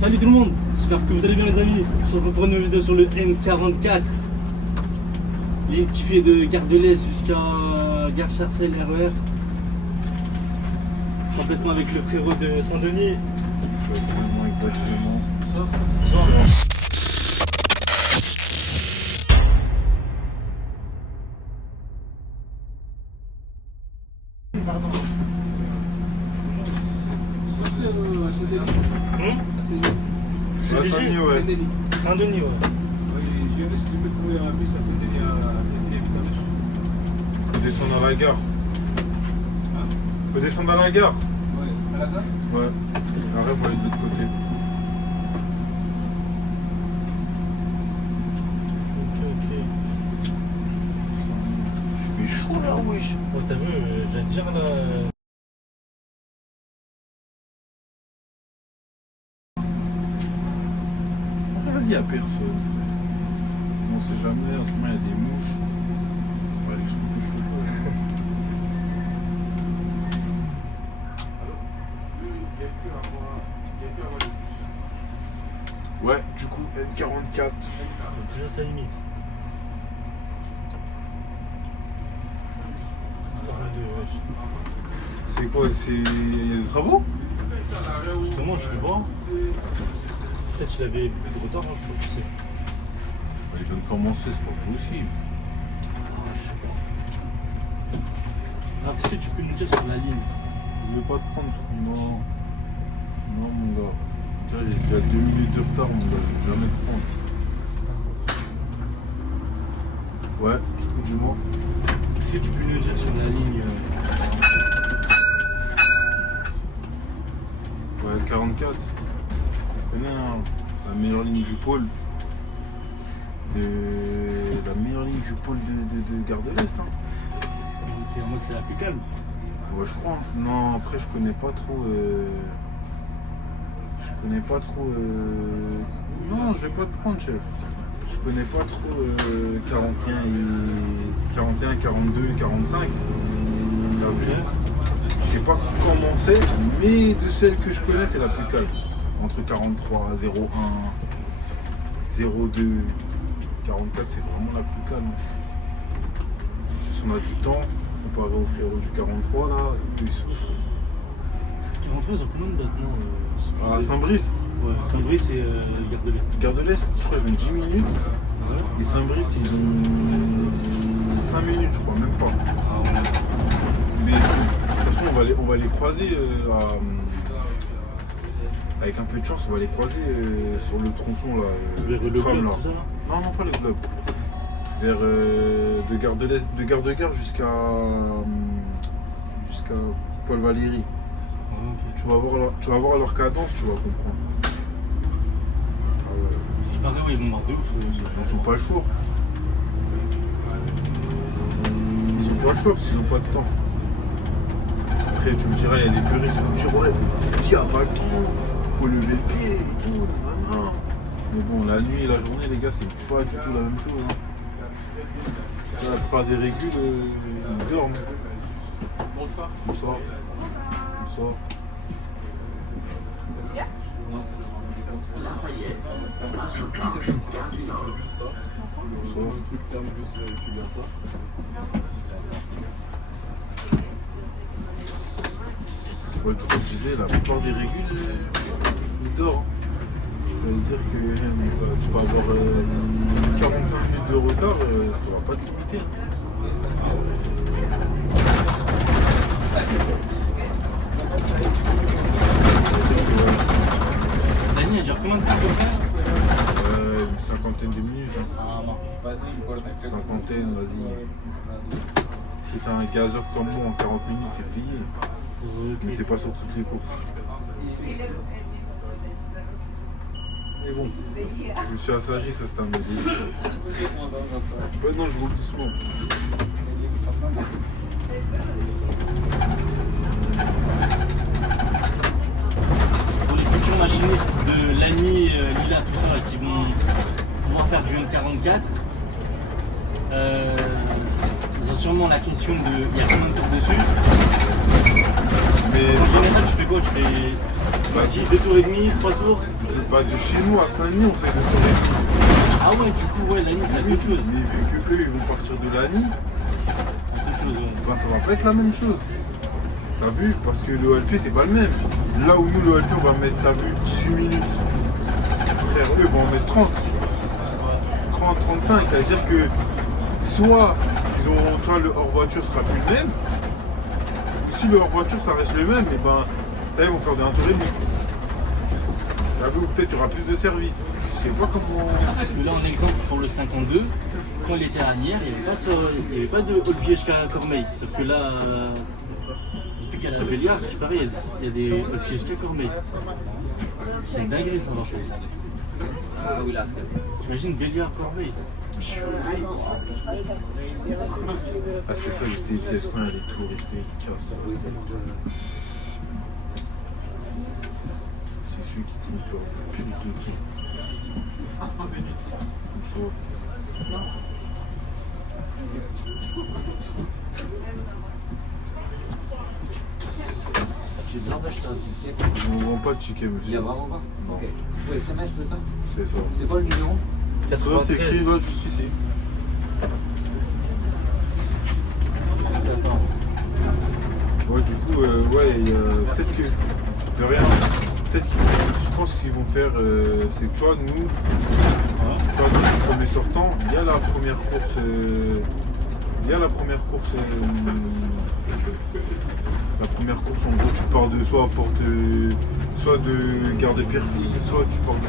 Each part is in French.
Salut tout le monde, j'espère que vous allez bien les amis. Je se retrouve pour une nouvelle vidéo sur le N44. Ligne qui fait de Gare de l'Est jusqu'à Gare Sarcelles RER. Complètement avec le frérot de Saint-Denis. Exactement. Pardon. Saint-Denis, ouais. Saint-Denis, ouais. Faut descendre à la gare. Faut descendre à la gare. Ouais. Arrête pour aller de l'autre côté. Ok. Je fais chaud là, wesh. Oh, t'as vu, j'allais te dire là. Vas-y, à personne. On sait jamais, en ce moment il y a des mouches. Ouais, je suis un peu chaud. Ouais, du coup, N44. Déjà sa limite. 82, wesh. C'est quoi? Il y a des travaux? Justement, je vais voir. Peut-être qu'il avait beaucoup de retard, hein, je crois que c'est. Il vient de commencer, c'est pas possible. Alors, qu'est-ce que tu peux nous dire sur la ligne? Je vais pas te prendre, non. Non, mon gars. Déjà, j'ai déjà 2 minutes de retard, mon gars. Je vais jamais te prendre. Ouais, du coup, dis-moi. Qu'est-ce que tu peux nous dire sur la ligne Ouais, 44. Je connais hein, la meilleure ligne du pôle. La meilleure ligne du pôle de Gare de l'Est. Hein. Et moi, c'est la plus calme. Ouais, je crois. Non, après, je connais pas trop. Je connais pas trop. Non, je vais pas te prendre, chef. Je connais pas trop 41, 42, 45. T'as vu? Je sais pas comment c'est, mais de celles que je connais, c'est la plus calme. Entre 43, 01, 02, 44, c'est vraiment la plus calme. Si on a du temps, comparé au frérot du 43, là, il souffre. 43, ils ont combien de dates maintenant À Saint-Brice? Ouais, Saint-Brice et Gare de l'Est. Gare de l'Est, je crois qu'ils ont 10 minutes. Ouais. Et Saint-Brice, ils ont 5 minutes, je crois, même pas. Ah ouais. Mais de toute façon, on va les croiser avec un peu de chance, on va les croiser sur le tronçon là, Vers du le tram, club, là. tout ça là? Non, pas le club. Vers de Gare de l'Est, de Gare de Gare jusqu'à Paul Valéry. Ah, ok. Tu vas voir leur cadence, tu vas comprendre. Ah ouais. Si pareil, ouais, ils bombardent de ouf. Ils sont pas chauds. Ils ont pas le choix parce qu'ils ont pas de temps. Après, tu me diras, il y a des puristes qui vont me dire, ouais, s'il n'y a pas le temps, faut lever le pied et tout, nanana. Mais bon, la nuit et la journée, les gars, c'est pas du tout la même chose. Hein. La plupart des régules, ils dorment. Bonsoir. Bonsoir. Bonsoir. Bonsoir. Ouais, du coup, je disais, la plupart des régules, ils dorment. Ça veut dire que tu peux avoir 45 minutes de retard, ça va pas te limiter. La ligne, elle dure combien de temps? Une cinquantaine de minutes. Hein. Ah non. Cinquantaine, vas-y. Si t'as un gazeur comme moi en 40 minutes, c'est plié. Mais c'est pas sur toutes les courses. Mais bon, je me suis assagi, ça c'est un métier. Ouais, non, je roule doucement. Pour les futurs machinistes de Lani, Lila, tout ça, là, qui vont pouvoir faire du N44, ils ont sûrement la question de il y a combien de tours dessus. Mais En général, tu fais quoi? Tu fais Bah, Tu dis 2 tours et demi, 3 tours. bah, de chez nous à Saint-Denis, on fait 2 tours et demi. Ah ouais, du coup, ouais, l'année, c'est autre chose. Mais vu que eux, ils vont partir de l'ANI, C'est autre chose, ouais. bah, ça va pas être la même chose. T'as vu? Parce que le OLP, c'est pas le même. Là où nous, le OLP, on va mettre, t'as vu, 18 minutes. Frère, eux, vont en mettre 30. 30, 35. Ça veut dire que soit ils ont, tu vois, le hors-voiture sera plus le même. Ou si le hors-voiture, ça reste le même, et ben, t'as vu, ils vont faire des 1 tour et demi. T'as vu, ou peut-être il y aura plus de services. Je sais pas comment. Parce que là, en exemple, pour le 52, quand il était à Nières, il n'y avait pas de haut pied jusqu'à Cormeilles. Sauf que là, depuis qu'il y a la Béliard, ce qui paraît, il y a des haut pied jusqu'à Cormeilles. C'est une dinguerie, ça va. T'imagines Béliard, Cormeilles. Ah, c'est ça, j'étais TS1, les tours, j'étais casse. C'est celui qui te font peur. Plus du tout. Comme ça. J'ai besoin d'acheter un ticket. On ne vend pas de ticket, Il y monsieur. a vraiment pas? Non. Ok. Faut SMS, c'est ça? C'est ça. C'est quoi le numéro? Ça, c'est écrit là, juste ici. Ouais, du coup, ouais, il y a peut-être que. De rien. Peut-être qu'ils vont. Je pense qu'ils vont faire. C'est que tu vois, nous. Tu vois, nous, les premiers sortants, il y a la première course. Il y a la première course. La première course, en gros, tu pars de soit porte. Soit de Gare de Pierrefitte, soit tu pars de.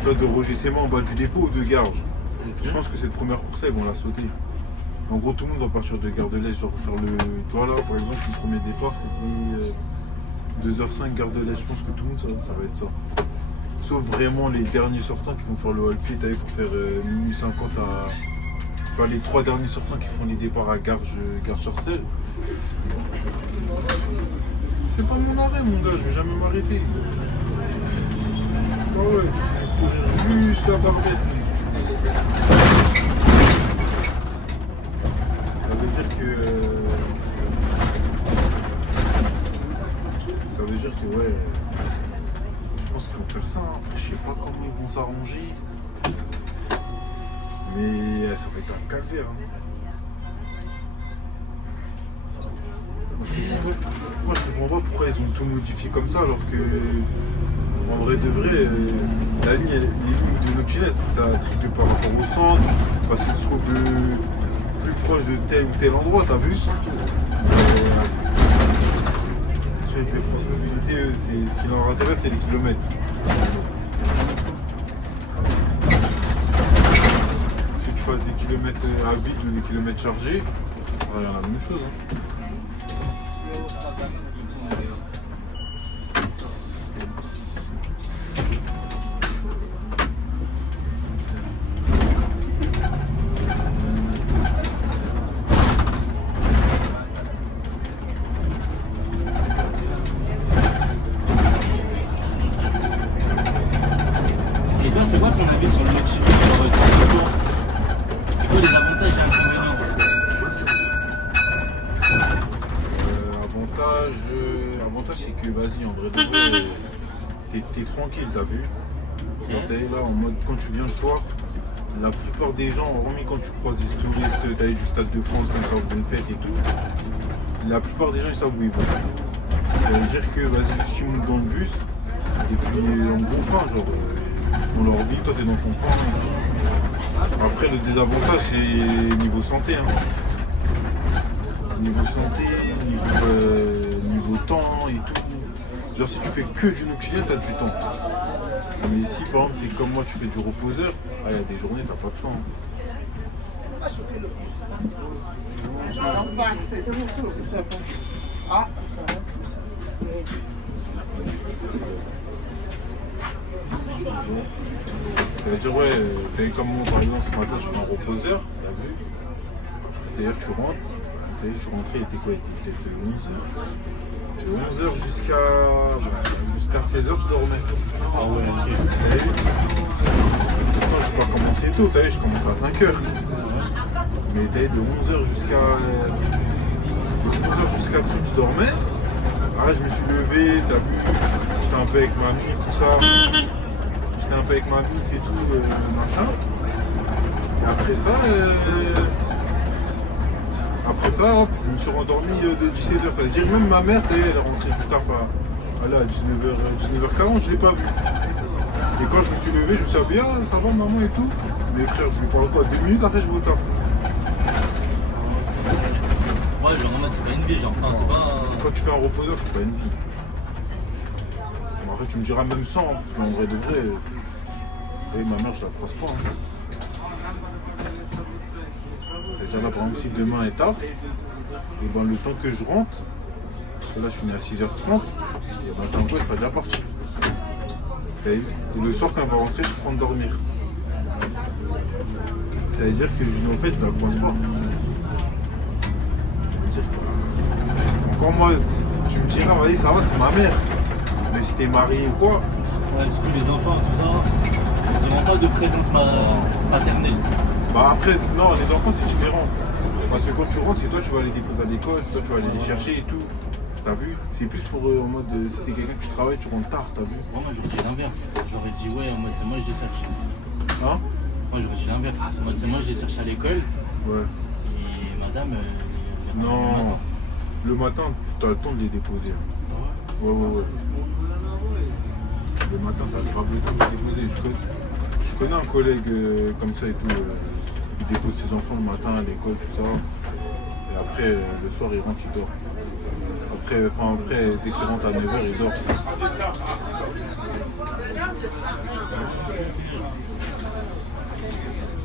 Tu vois, de Roger Sément en bas du dépôt ou de Garges. Je pense que cette première course-là, ils vont la sauter. En gros, tout le monde va partir de Gare de l'Est, genre faire le. Tu vois là, par exemple, le premier départ, c'était 2h05 Gare de l'Est. Je pense que tout le monde, ça va être ça. Sauf vraiment les derniers sortants qui vont faire le All Pit pour faire minuit 50 à. Tu vois, les 3 derniers sortants qui font les départs à Garges-Sarcelles. C'est pas mon arrêt, mon gars, je vais jamais m'arrêter. Ah ouais, tu peux courir jusqu'à Barbès, mais si tu veux. Ça veut dire que. Ça veut dire que, ouais. Je pense qu'ils vont faire ça. Hein. Je sais pas comment ils vont s'arranger. Mais ça va être un calvaire. Hein. Moi je comprends pas pourquoi ils ont tout modifié comme ça alors que en vrai de vrai la ligne les lignes de Nautilus t'as triqué par rapport au centre parce qu'il se trouve plus proche de tel ou tel endroit, t'as vu? Sur les France Mobilité, ce qui leur intéresse c'est les kilomètres. Que tu fasses des kilomètres à vide ou des kilomètres chargés, ça revient à la même chose. Hein. Et toi, c'est quoi ton avis sur le motif? C'est quoi les avantages et inconvénients? Avantage c'est que vas-y en vrai de vrai t'es tranquille, t'as vu? Genre t'es là en mode quand tu viens le soir, la plupart des gens, hormis quand tu croises des touristes, t'as du Stade de France comme ça au bonne fête et tout, la plupart des gens ils savent où ils vont. Ça veut dire que vas-y juste ils montent dans le bus et puis en gros fin genre ils font leur vie, toi t'es dans ton coin. Après le désavantage c'est niveau santé hein. Niveau santé, niveau temps et tout. Genre si tu fais que du Nautilus, t'as du temps. Mais si par exemple t'es comme moi, tu fais du reposeur, il y a des journées t'as pas de temps. Ça veut dire ouais, t'es comme moi par exemple ce matin je fais un reposeur, t'as vu? C'est-à-dire que tu rentres. Je suis rentré, il était quoi? Il était peut-être 11h. De 11h jusqu'à 16h, je dormais. Ah ouais, ok. Pourtant, je n'ai pas commencé tôt, t'as vu, je commençais à 5h. Mais t'as vu, de 11h jusqu'à truc, je dormais. Ah, je me suis levé, t'as vu, j'étais un peu avec ma mif, tout ça. J'étais un peu avec ma mif et tout, machin. Et après ça, hop, je me suis rendormi de 17h. Ça veut dire même ma mère, elle est rentrée du taf à 19h40, je l'ai pas vue. Et quand je me suis levé, je me suis dit, ah, ça va maman et tout. Mes frères, je lui parle quoi, 2 minutes après je vais au taf. Ouais, genre en mode c'est pas une vie, genre, enfin c'est pas. Quand tu fais un reposeur, c'est pas une vie. Bon, après, tu me diras même sans, hein, parce qu'en vrai de vrai, oui, ma mère, je la croise pas. Hein. C'est-à-dire là, par exemple, si demain est taf, et ben le temps que je rentre, parce que là, je finis à 6h30, et ben Sanko, il sera déjà parti. Et le soir, quand elle va rentrer, je prends de dormir. Ça veut dire que, en fait, je la croise pas. Ça veut dire que... Encore moi, tu me diras, vas-y, ça va, c'est ma mère. Mais si t'es marié ou quoi, Ouais, surtout les enfants, tout ça, ils n'auront pas de présence paternelle. bah après, non, les enfants c'est différent. Parce que quand tu rentres, c'est toi tu vas les déposer à l'école, c'est toi tu vas aller les chercher et tout. T'as vu? C'est plus pour en mode, si t'es quelqu'un que tu travailles, tu rentres tard, t'as vu? Moi j'aurais dit l'inverse. J'aurais dit ouais, en mode c'est moi je les cherche. Hein? Moi j'aurais dit l'inverse. En mode c'est moi je les cherche à l'école. Ouais. Et madame, elle Non. Le matin, tu as le temps de les déposer. Ouais, ouais, ouais. Le matin, t'as grave le temps de les déposer. Je connais un collègue comme ça et tout. Il dépose ses enfants le matin à l'école, tout ça. Et après, le soir, il rentre, il dort. Après, dès qu'il rentre à 9h, il dort.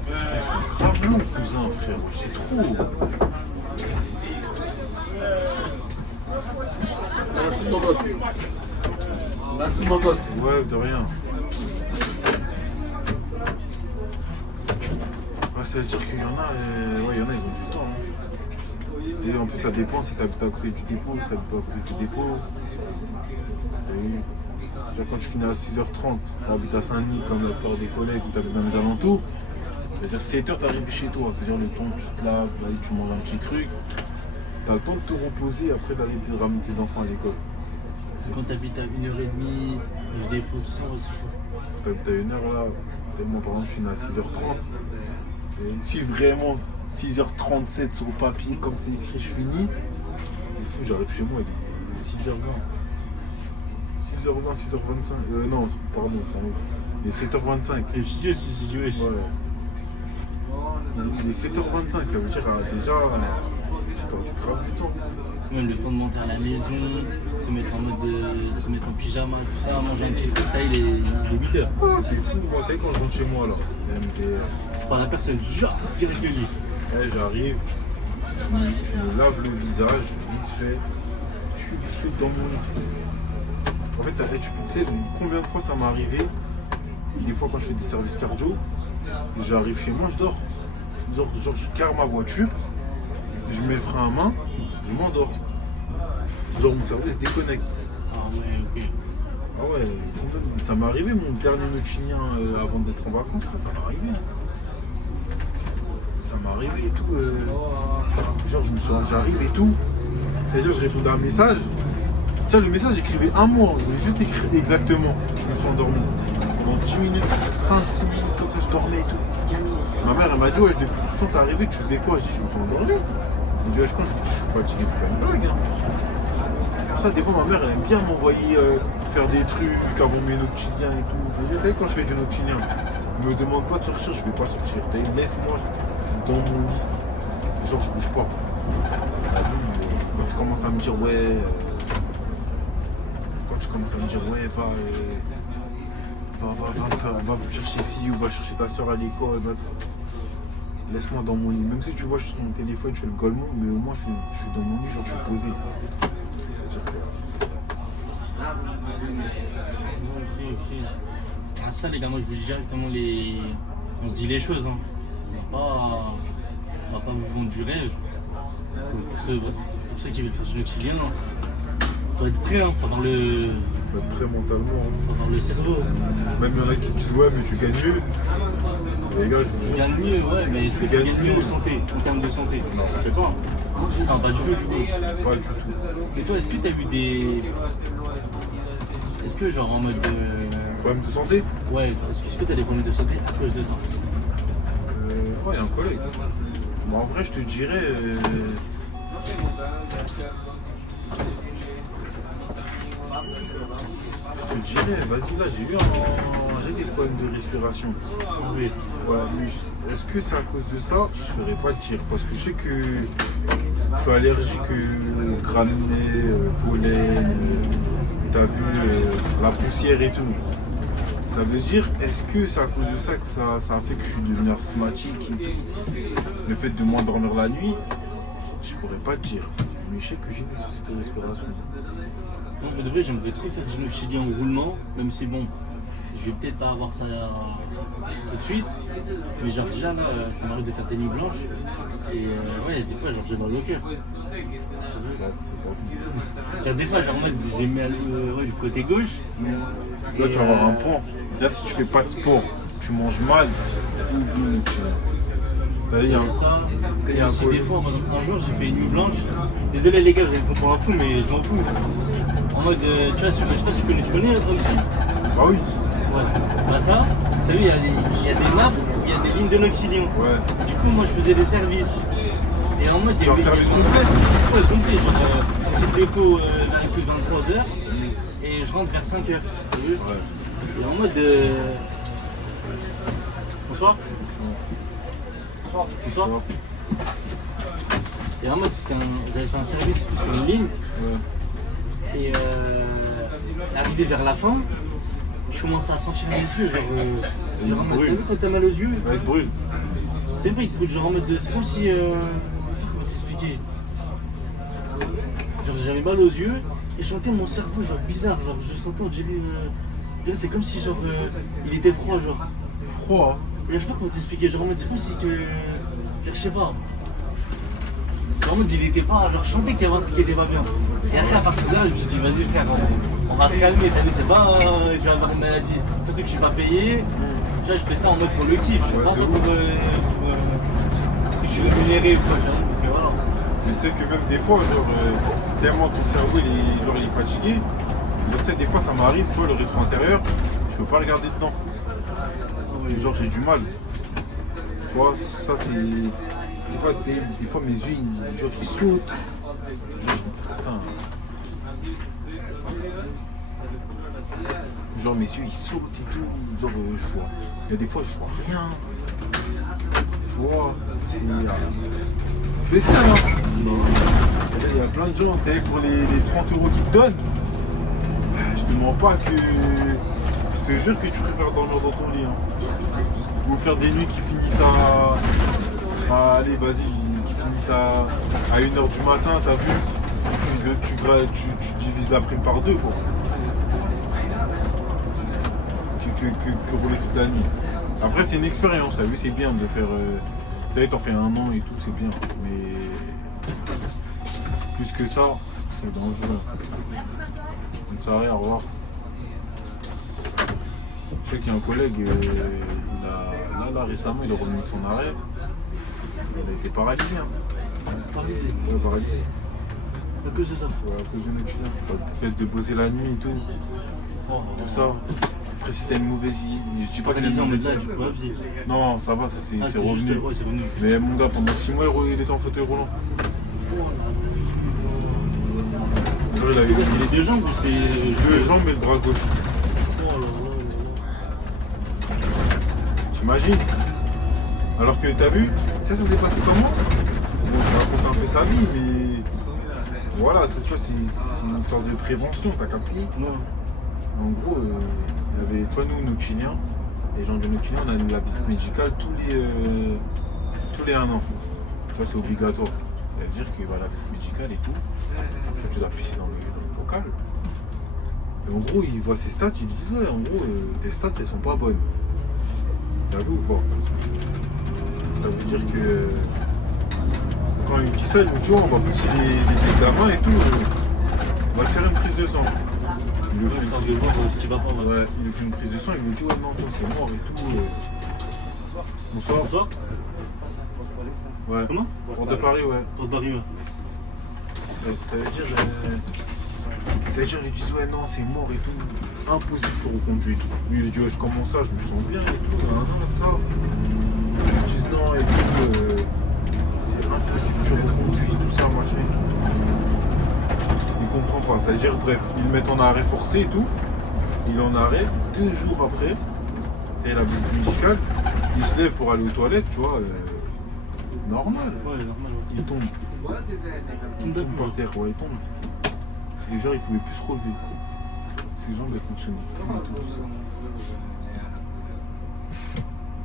Ils sont grave longs, cousin, frère. C'est trop. Merci mon gosse. Merci mon gosse. Ouais, de rien. Ouais, ça veut dire qu'il y en a, ouais, il y en a, ils ont du temps. Hein. Et en plus, ça dépend si tu habites à côté du dépôt, si tu habites pas à côté du dépôt. Et genre, quand tu finis à 6h30, tu habites à Saint-Denis comme la plupart des collègues ou tu habites dans les alentours, c'est-à-dire 7h, tu arrives chez toi. C'est-à-dire le temps que tu te laves, tu manges un petit truc. Tu as le temps de te reposer après d'aller ramener tes enfants à l'école. Quand t'habites à 1h30 du dépôt, tout ça, c'est chaud. Tu habites à 1h là, tellement par exemple tu finis à 6h30. Et si vraiment 6h37 sur le papier, comme c'est écrit, je finis, j'arrive chez moi, il est 6h20. 6h20, 6h25. Non, pardon, j'en ouf. Il est 7h25. Et je dis, si tu veux. Ouais. Il est 7h25, ça veut dire déjà, j'ai perdu grave du temps. Même le temps de monter à la maison, se mettre en mode se mettre en pyjama, tout ça, manger un petit truc, ça il est 8h. Oh, t'es fou, moi, t'es quand je rentre chez moi là. Par la personne, genre, direct le lit. Ouais, j'arrive, je me lave le visage, vite fait, je suis dans mon lit. En fait, tu sais combien de fois ça m'est arrivé, des fois quand je fais des services cardio, j'arrive chez moi, je dors. Genre je carre ma voiture, je mets le frein à main, je m'endors. Genre mon cerveau il se déconnecte. Ah ouais, ok. Ah ouais, ça m'est arrivé mon dernier noctilien avant d'être en vacances, ça m'est arrivé. Ça m'est arrivé et tout. Genre j'arrive et tout. C'est-à-dire je répondais à un message. Tiens, le message j'écrivais un mot, je voulais juste écrire exactement. Je me suis endormi. Pendant 10 minutes, 5-6 minutes, comme ça je dormais et tout. Ma mère elle m'a dit ouais depuis tout ce temps t'es arrivé, tu faisais quoi? Je dis je me suis endormi. Elle me dit ouais quand je suis fatigué, c'est pas une blague hein. Pour ça des fois ma mère elle aime bien m'envoyer faire des trucs avant mes noctiliens et tout. Je dis quand je fais du noctilien, me demande pas de sortir, je vais pas sortir. Laisse-moi dans mon lit. Genre je bouge pas. Quand tu commences à me dire ouais. Quand tu commences à me dire ouais va chercher ci ou va chercher ta soeur à l'école. Laisse-moi dans mon lit. Même si tu vois je suis sur mon téléphone, je fais le golemon, mais au moins je suis dans mon lit, genre je suis posé. Ok. Ah, ça les gars, moi je vous dis directement on se dit les choses hein. On va pas vous vendre du rêve. Pour ceux qui veulent faire du noctilien, faut être prêt, hein. Faut avoir le. Faut être prêt mentalement. Hein. Faut avoir le cerveau. Même il y en a qui disent ouais mais tu gagnes mieux. Les gars, je vous Tu jure. gagnes mieux, ouais, mais est-ce que tu gagnes mieux en santé, en termes de santé? Non, je sais pas. Enfin, pas du tout, du coup. Pas du tout. Et toi, est-ce que t'as eu des. Est-ce que, genre, en mode. Problème de santé? Ouais, genre, est-ce que t'as des problèmes de santé à cause de ça? Ouais, il y a un collègue. Bon, en vrai, je te dirais. Je te dirais, vas-y, là, j'ai des problèmes de respiration. Oui. Ouais, mais est-ce que c'est à cause de ça? Je ne saurais pas te dire. Parce que je sais que je suis allergique au graminées, pollen, t'as vu, la poussière et tout. Ça veut dire, est-ce que c'est à cause de ça que ça a fait que je suis devenu asthmatique et tout? Le fait de moins dormir la nuit, je pourrais pas te dire. Mais je sais que j'ai des soucis de respiration. Non, mais de vrai, j'aimerais trop faire du Noctili en roulement, même si bon, je vais peut-être pas avoir ça tout de suite. Mais genre déjà là, ça m'arrive de faire des nuits blanches. Et ouais, des fois, genre j'ai mal au cœur. Genre, des fois, genre en mode, j'ai mal du côté gauche. Là, tu vas avoir un point. Déjà, si tu fais pas de sport, tu manges mal. Il y a ça. Et aussi des fois, par exemple, un jour j'ai fait une nuit blanche. Désolé les gars, vous allez comprendre un fou, mais je m'en fous. En mode, tu vois, je sais pas si tu connais Ramsey. Ah oui. Ouais. Bah ça, t'as vu, il y a des nappes, il y a des lignes de Noctilion. Ouais. Du coup, moi je faisais des services. Et en mode, il y Genre avait service complet. Ouais, complet. Genre, petite déco vers les coups de 23h. Et je rentre vers 5h. T'as vu? Ouais. Et en mode. Bonsoir. Bonsoir. Et en mode, j'avais fait un service sur une ligne. Ouais. Et arrivé vers la fin, je commençais à sentir mes yeux, genre en mode, t'as vu quand t'as mal aux yeux? Ouais, il brûle. C'est vrai, il te brûle, genre en mode, c'est comme si, comment t'expliquer? Genre j'avais mal aux yeux, et je sentais mon cerveau, genre bizarre, genre je sentais, on dirait, c'est comme si, genre, il était froid, genre. Froid. Je sais pas comment t'expliquer, genre en mode, c'est comme si que, je sais pas. En mode, il était pas, genre je sentais qu'il y avait un truc qui était pas bien. Et après, à partir de là, je me suis dit, vas-y frère, on va se calmer, t'as vu, c'est pas, je vais avoir une maladie. Surtout que je suis pas payé. Tu vois, je fais ça en mode pour le kiff, je fais pas ça pour, parce que je suis rémunéré, quoi, donc voilà. Mais tu sais que même des fois, genre, tellement ton cerveau il est fatigué, peut-être des fois ça m'arrive, tu vois, le rétro intérieur, je peux pas regarder dedans. Genre j'ai du mal. Tu vois, ça c'est. Des fois mes yeux ils sautent. Putain. Genre mes yeux ils sautent et tout. Genre je vois. Il y a des fois je vois rien. Tu vois, c'est spécial hein. Il y a plein de gens, pour les 30 € qu'ils te donnent. Je te mens pas que. Je te jure que tu préfères dormir dans ton lit. Hein. Ou faire des nuits qui finissent allez, vas-y, qui finissent à 1h du matin, t'as vu? Tu divises la prime par 2, quoi. Que rouler toute la nuit. Après, c'est une expérience, t'as vu, c'est bien de faire. T'as vu, t'en fais 1 an et tout, c'est bien. Mais. Plus que ça, c'est dangereux. Donc, ça rien, au revoir. Je sais qu'il y a un collègue, là récemment, il est revenu de son arrêt. Il a été paralysé. Hein. Paralysé? Ouais, paralysé. À cause de ça? Ouais, à cause de notre chien. Le fait de bosser la nuit et tout. Tout ça. Après, si t'as une mauvaise vie, je dis pas qu'il y a une mauvaise vie. Non, ça va, ça c'est revenu. Juste, ouais, c'est revenu. Mais mon gars, pendant 6 mois, il était en fauteuil roulant. Genre, il avait C'est les deux jambes ou c'est. deux jambes et le bras gauche. Oh là là là. T'imagines? Alors que t'as vu, ça s'est passé comment? Bon, je vais raconter un peu sa vie, mais voilà, tu vois, c'est une histoire de prévention, t'as capté? Non. En gros, il y avait, tu vois, nous, Noctiliens, les gens de Noctilien, on a la visite médicale tous les 1 an. Tu vois, c'est obligatoire. C'est-à-dire qu'il va à la visite médicale et tout. Après, tu dois pisser dans le bocal. Et en gros, ils voient ses stats, ils disent, ouais, en gros, tes stats, elles sont pas bonnes. T'as vu ou pas? Ça veut dire que quand il dit ça, il nous dit, on va pousser les examens et tout, on va te faire une prise de sang. Il lui fait une prise de sang, il nous dit, ouais, non, toi c'est mort et tout. Bonsoir. Bonsoir. Ouais. Comment? Porte de Paris, ouais. Porte Paris, ouais. Ça veut dire, ils disent ouais non c'est mort et tout, impossible tu reconduis et tout. Lui il dit ouais je commence ça, je me sens bien et tout, ça. Ils disent non et tout, c'est impossible tu reconduis, tout ça machin. Il comprend pas, ça veut dire bref, ils le mettent en arrêt forcé et tout, il est en arrêt, 2 jours après, et la visite médicale, il se lève pour aller aux toilettes, tu vois, normal. Ouais, normal. Ouais. Il tombe. Il tombe par terre, ouais, il tombe. Les gens, ils pouvaient plus se relever. Ces jambes, elles fonctionnent plus, tout ça.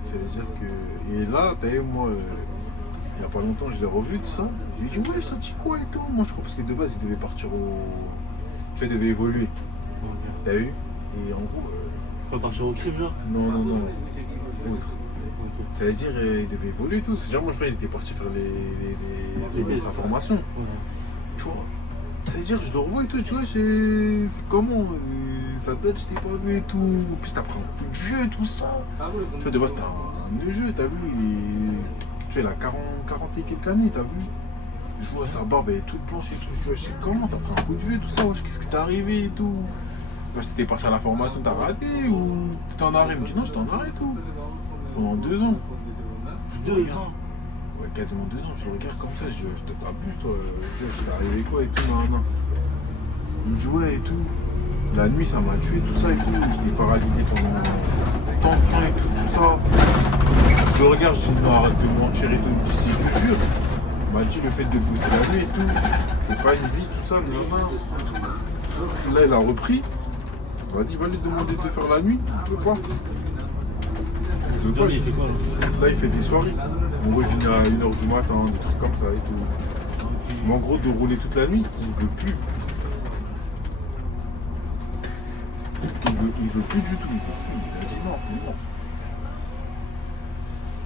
C'est-à-dire que... Et là, d'ailleurs, moi, il n'y a pas longtemps, je l'ai revu, tout ça. Je lui ai dit, ouais, ça dit quoi et tout. Moi, je crois, parce que de base, il devait partir au... Tu vois, il devait évoluer. T'as vu? Et en gros... Faut partir au crime, genre? Non. Autre. C'est-à-dire, il devait évoluer tout. C'est-à-dire, moi, je crois qu'il était parti faire sa formation. Ouais. Tu vois, c'est-à-dire, je le revois et tout, je dis, ouais, c'est comment ça date, je t'ai pas vu et tout. En plus, t'as pris un coup de vieux et tout ça. Tu vois, de base, c'était un vieux jeu, t'as vu, tu vois, il a 40 et quelques années, t'as vu. Je vois sa barbe, elle est toute blanche et tout. Je dis, ouais, je sais comment, t'as pris un coup de vieux et tout ça, wesh, qu'est-ce qui t'est arrivé et tout. Bah, t'étais parti à la formation, t'as raté ou t'étais en arrêt? Il me dit, non, j'étais en arrêt et tout. Pendant 2 ans. Je dis, 2 ans? Ouais, quasiment 2 ans, je le regarde comme ça, je t'abuse toi, je t'ai arrivé quoi et tout, non. Il me dit ouais et tout, la nuit ça m'a tué, tout ça et tout, j'étais paralysé pendant tant de temps et tout ça. Je le regarde, je dis non, arrête de mentir et tout, il me dit si, je te jure. Il m'a dit le fait de bosser la nuit et tout, c'est pas une vie, tout ça, non. Là il a repris, vas-y, va lui demander de faire la nuit, il peut pas. Il fait quoi là? Là il fait des soirées. En gros il finit à 1h du matin, des trucs comme ça et tout. Mais en gros de rouler toute la nuit, il veut plus. Il veut plus du tout. Il a dit non, c'est mort.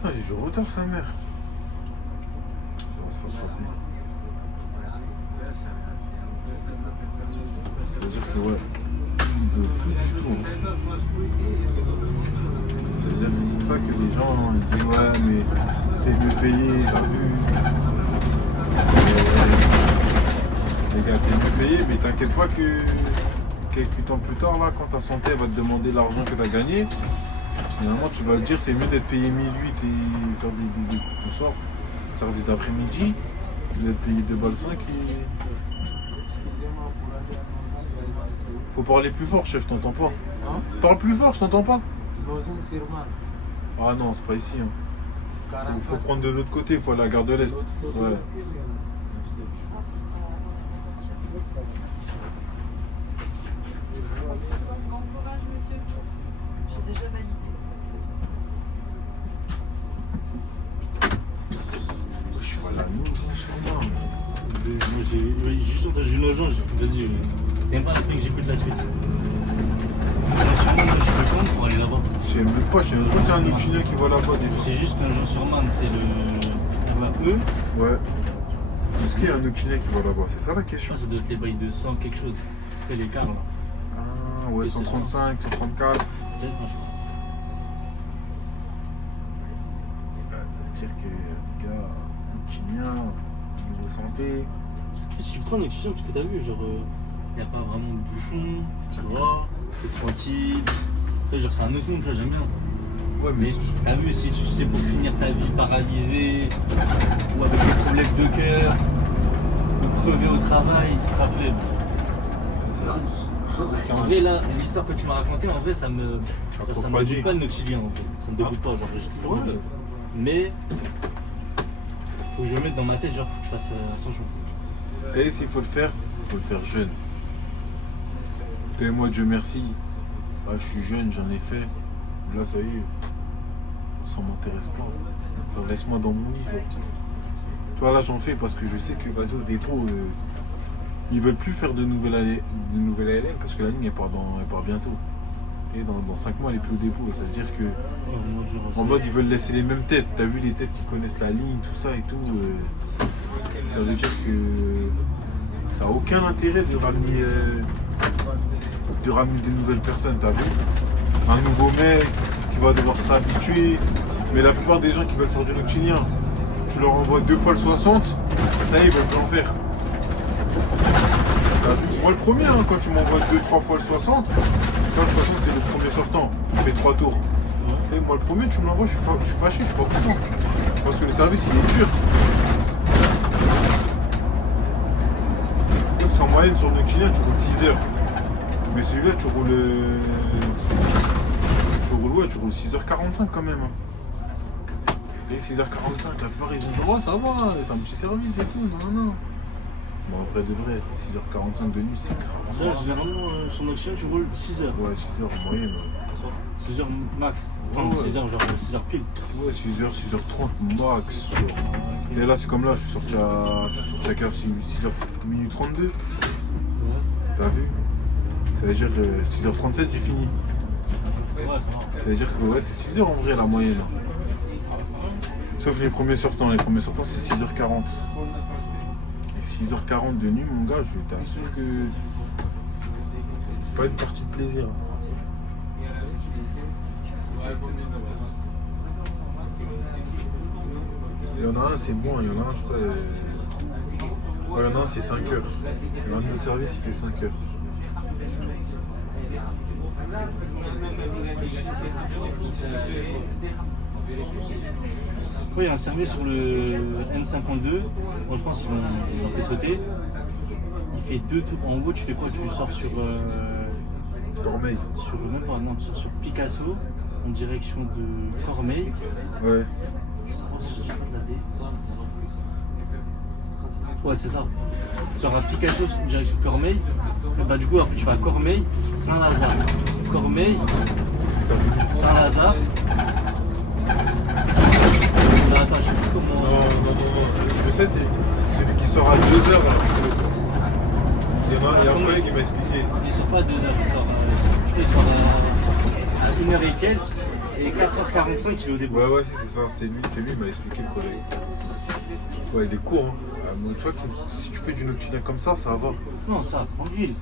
Ah, j'ai du retard sa mère. Ça va se rattraper. C'est-à-dire que ouais, il veut plus du tout. C'est-à-dire que c'est pour ça que les gens ils disent ouais mais t'es mieux payé, t'as vu. Les gars, t'es mieux payé, mais t'inquiète pas que quelques temps plus tard là, quand ta santé va te demander l'argent que t'as gagné, finalement tu vas te dire c'est mieux d'être payé 1008 et faire des bonsoir, service d'après-midi, d'être payé 2 balles 5 et... Faut parler plus fort, chef, je t'entends pas. Hein? Parle plus fort, je t'entends pas. Lausanne-Sirman. Ah non, c'est pas ici. Hein. Faut prendre de l'autre côté, il faut aller à la gare de l'Est. Ouais. Bon courage, monsieur. J'ai déjà validé. Je suis à la Nogent-sur-Marne. Moi j'ai juste entendu Nogent, j'ai dit vas-y, c'est même pas la peine que j'écoute la suite. Nogent-sur-Marne, je peux prendre pour aller là-bas. Je sais même pas, c'est un Ukrainien qui va là-bas déjà. C'est juste Nogent-sur-Marne, c'est le E. Ouais. Est-ce qu'il y a un Ukrainien qui va là-bas? C'est ça la Je question. pense que ça doit être les bails de 100 quelque chose. C'est l'écart là. Ah ouais, 135, 134. Peut-être, moi je sais pas. Ça veut dire que les gars, Ukrainien, niveau santé. Je kiffe trop un Oxygène parce que t'as vu, genre, y a pas vraiment de bouchon, tu vois, t'es tranquille. Tu vois, genre, c'est un autre monde, tu vois, j'aime bien. Ouais, Mais t'as vu, si tu sais pour finir ta vie paralysée, ou avec des problèmes de cœur, ou crever au travail, après. En vrai, là, l'histoire que tu m'as racontée, en vrai, ça me dégoûte pas de Noxylien, en fait. Ça me dégoûte pas, genre, j'ai toujours envie. Mais, faut que je me mette dans ma tête, genre, faut que je fasse attention. Et s'il faut le faire jeune. Et moi, Dieu merci. Ah, je suis jeune, j'en ai fait. Là, ça y est. Ça m'intéresse pas. Genre, laisse-moi dans mon lit. Genre. Tu vois, là, j'en fais parce que je sais que, vas-y, au dépôt, ils veulent plus faire de nouvelles ALM parce que la ligne, elle part bientôt. Et dans 5 mois, elle est plus au dépôt. Ça veut dire que, en mode, ils veulent laisser les mêmes têtes. T'as vu les têtes qui connaissent la ligne, tout ça et tout. Ça veut dire que ça n'a aucun intérêt de ramener de nouvelles personnes, t'as vu? Un nouveau mec qui va devoir s'habituer, Mais la plupart des gens qui veulent faire du noctilien, tu leur envoies 2 fois le 60, ça y est, ils veulent plus en faire. Moi le premier, hein, quand tu m'envoies 2-3 fois le 60, quand le 60 c'est le premier sortant, il fait 3 tours. Et moi le premier, tu me l'envoies, je suis fâché, je suis pas content. Parce que le service il est dur. Parce qu'en moyenne sur le noctilien, tu roules 6 heures. Mais celui-là, tu roules 6h45 quand même. Hein. Et 6h45, la plupart ils vont dire, oh ça va, c'est un petit service et tout, non. Bon, en vrai de vrai, 6h45 de nuit, c'est grave. Ça, généralement, sur Noxion, tu roules 6 heures. Ouais, 6h en moyenne. 6 heures max. Enfin, Ouais. 6 heures, genre 6 heures pile. Ouais, 6h, 6h30 max. Et là, c'est comme là, je suis sorti à 6h minute 32. Ouais. T'as vu? Ça veut dire 6h37, j'ai fini. Ouais, ça va. Ça veut dire que ouais, c'est 6h en vrai la moyenne. Sauf les premiers sortants. Les premiers sortants, c'est 6h40. Et 6h40 de nuit, mon gars, je t'assure que c'est pas une partie de plaisir. Il y en a un, c'est bon, il y en a un, je crois. Ouais, il y en a un, c'est 5 heures. Il y en a un de nos services, il fait 5 heures. Oui, il y a un service sur le N52. Bon, je pense qu'ils l'ont fait sauter. Il fait 2 tours. En gros, tu fais quoi? Tu sors sur. Cormeil. Même pas, non, tu sors sur Picasso en direction de Cormeil. Ouais. Je pense que j'ai regardé. Ouais, c'est ça. Tu sors à Picasso en direction de Cormeil. Et bah, du coup, après, tu vas à Cormeil, Saint-Lazare. Cormeil, Saint-Lazare. Attends, je sais plus comment. Non. Le 7, c'est celui qui sort à 2h. Il y a un collègue qui m'a expliqué. Il sort pas à 2h, il sort à 1h et quelques. Et 4h45, il est au début. Ouais, c'est ça. C'est lui qui m'a expliqué le collègue. Ouais, il est court. Hein. Tu vois, si tu fais du noctilien comme ça, ça va. Non, ça, tranquille.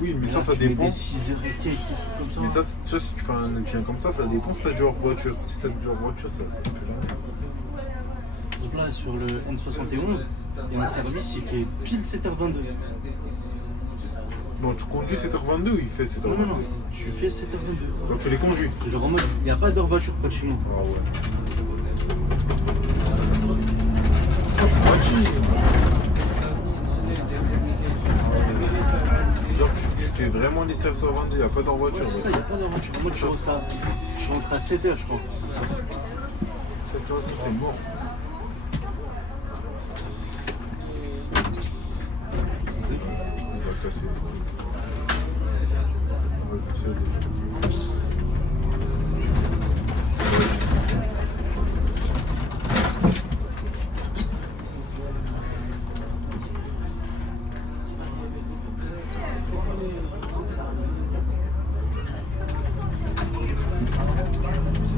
Oui, mais Là, ça tu mets dépend. des 6h et quelques, des trucs comme ça. Mais ça, tu vois, si tu fais un noctilien comme ça dépend si t'as du hors-voiture. Si t'as du hors-voiture, ça c'est plus là. Donc là, sur le N71, il y a un service, il fait pile 7h22. Non, tu conduis 7h22 ou il fait 7h22? Non, tu fais 7h22. Genre tu les conduis? Genre en mode, il n'y a pas d'heure voiture près de chez moi. Ah ouais. Oh, c'est pas chill. Genre tu fais vraiment les 7h22, il n'y a pas d'heure voiture. Ouais, c'est ça, il n'y a pas d'heure voiture. Moi, je rentre à 7h, je crois. 7h, ça c'est mort. Il va casser. Ouais, je sais déjà.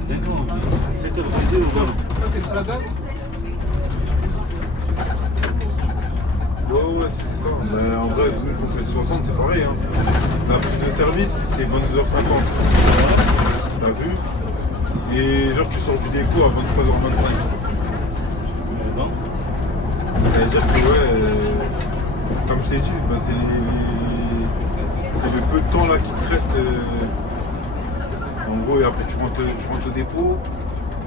D'accord, 7h22 au moins. Ouais, c'est ça. Mais en vrai, nous, on fait 60, c'est pareil. Hein. La prise de service, c'est 22h50. T'as vu? Et genre, tu sors du déco à 23h25. Non. Ça veut dire que, ouais, comme je t'ai dit, bah, c'est le peu de temps là qui te reste. En gros, et après, tu rentres au dépôt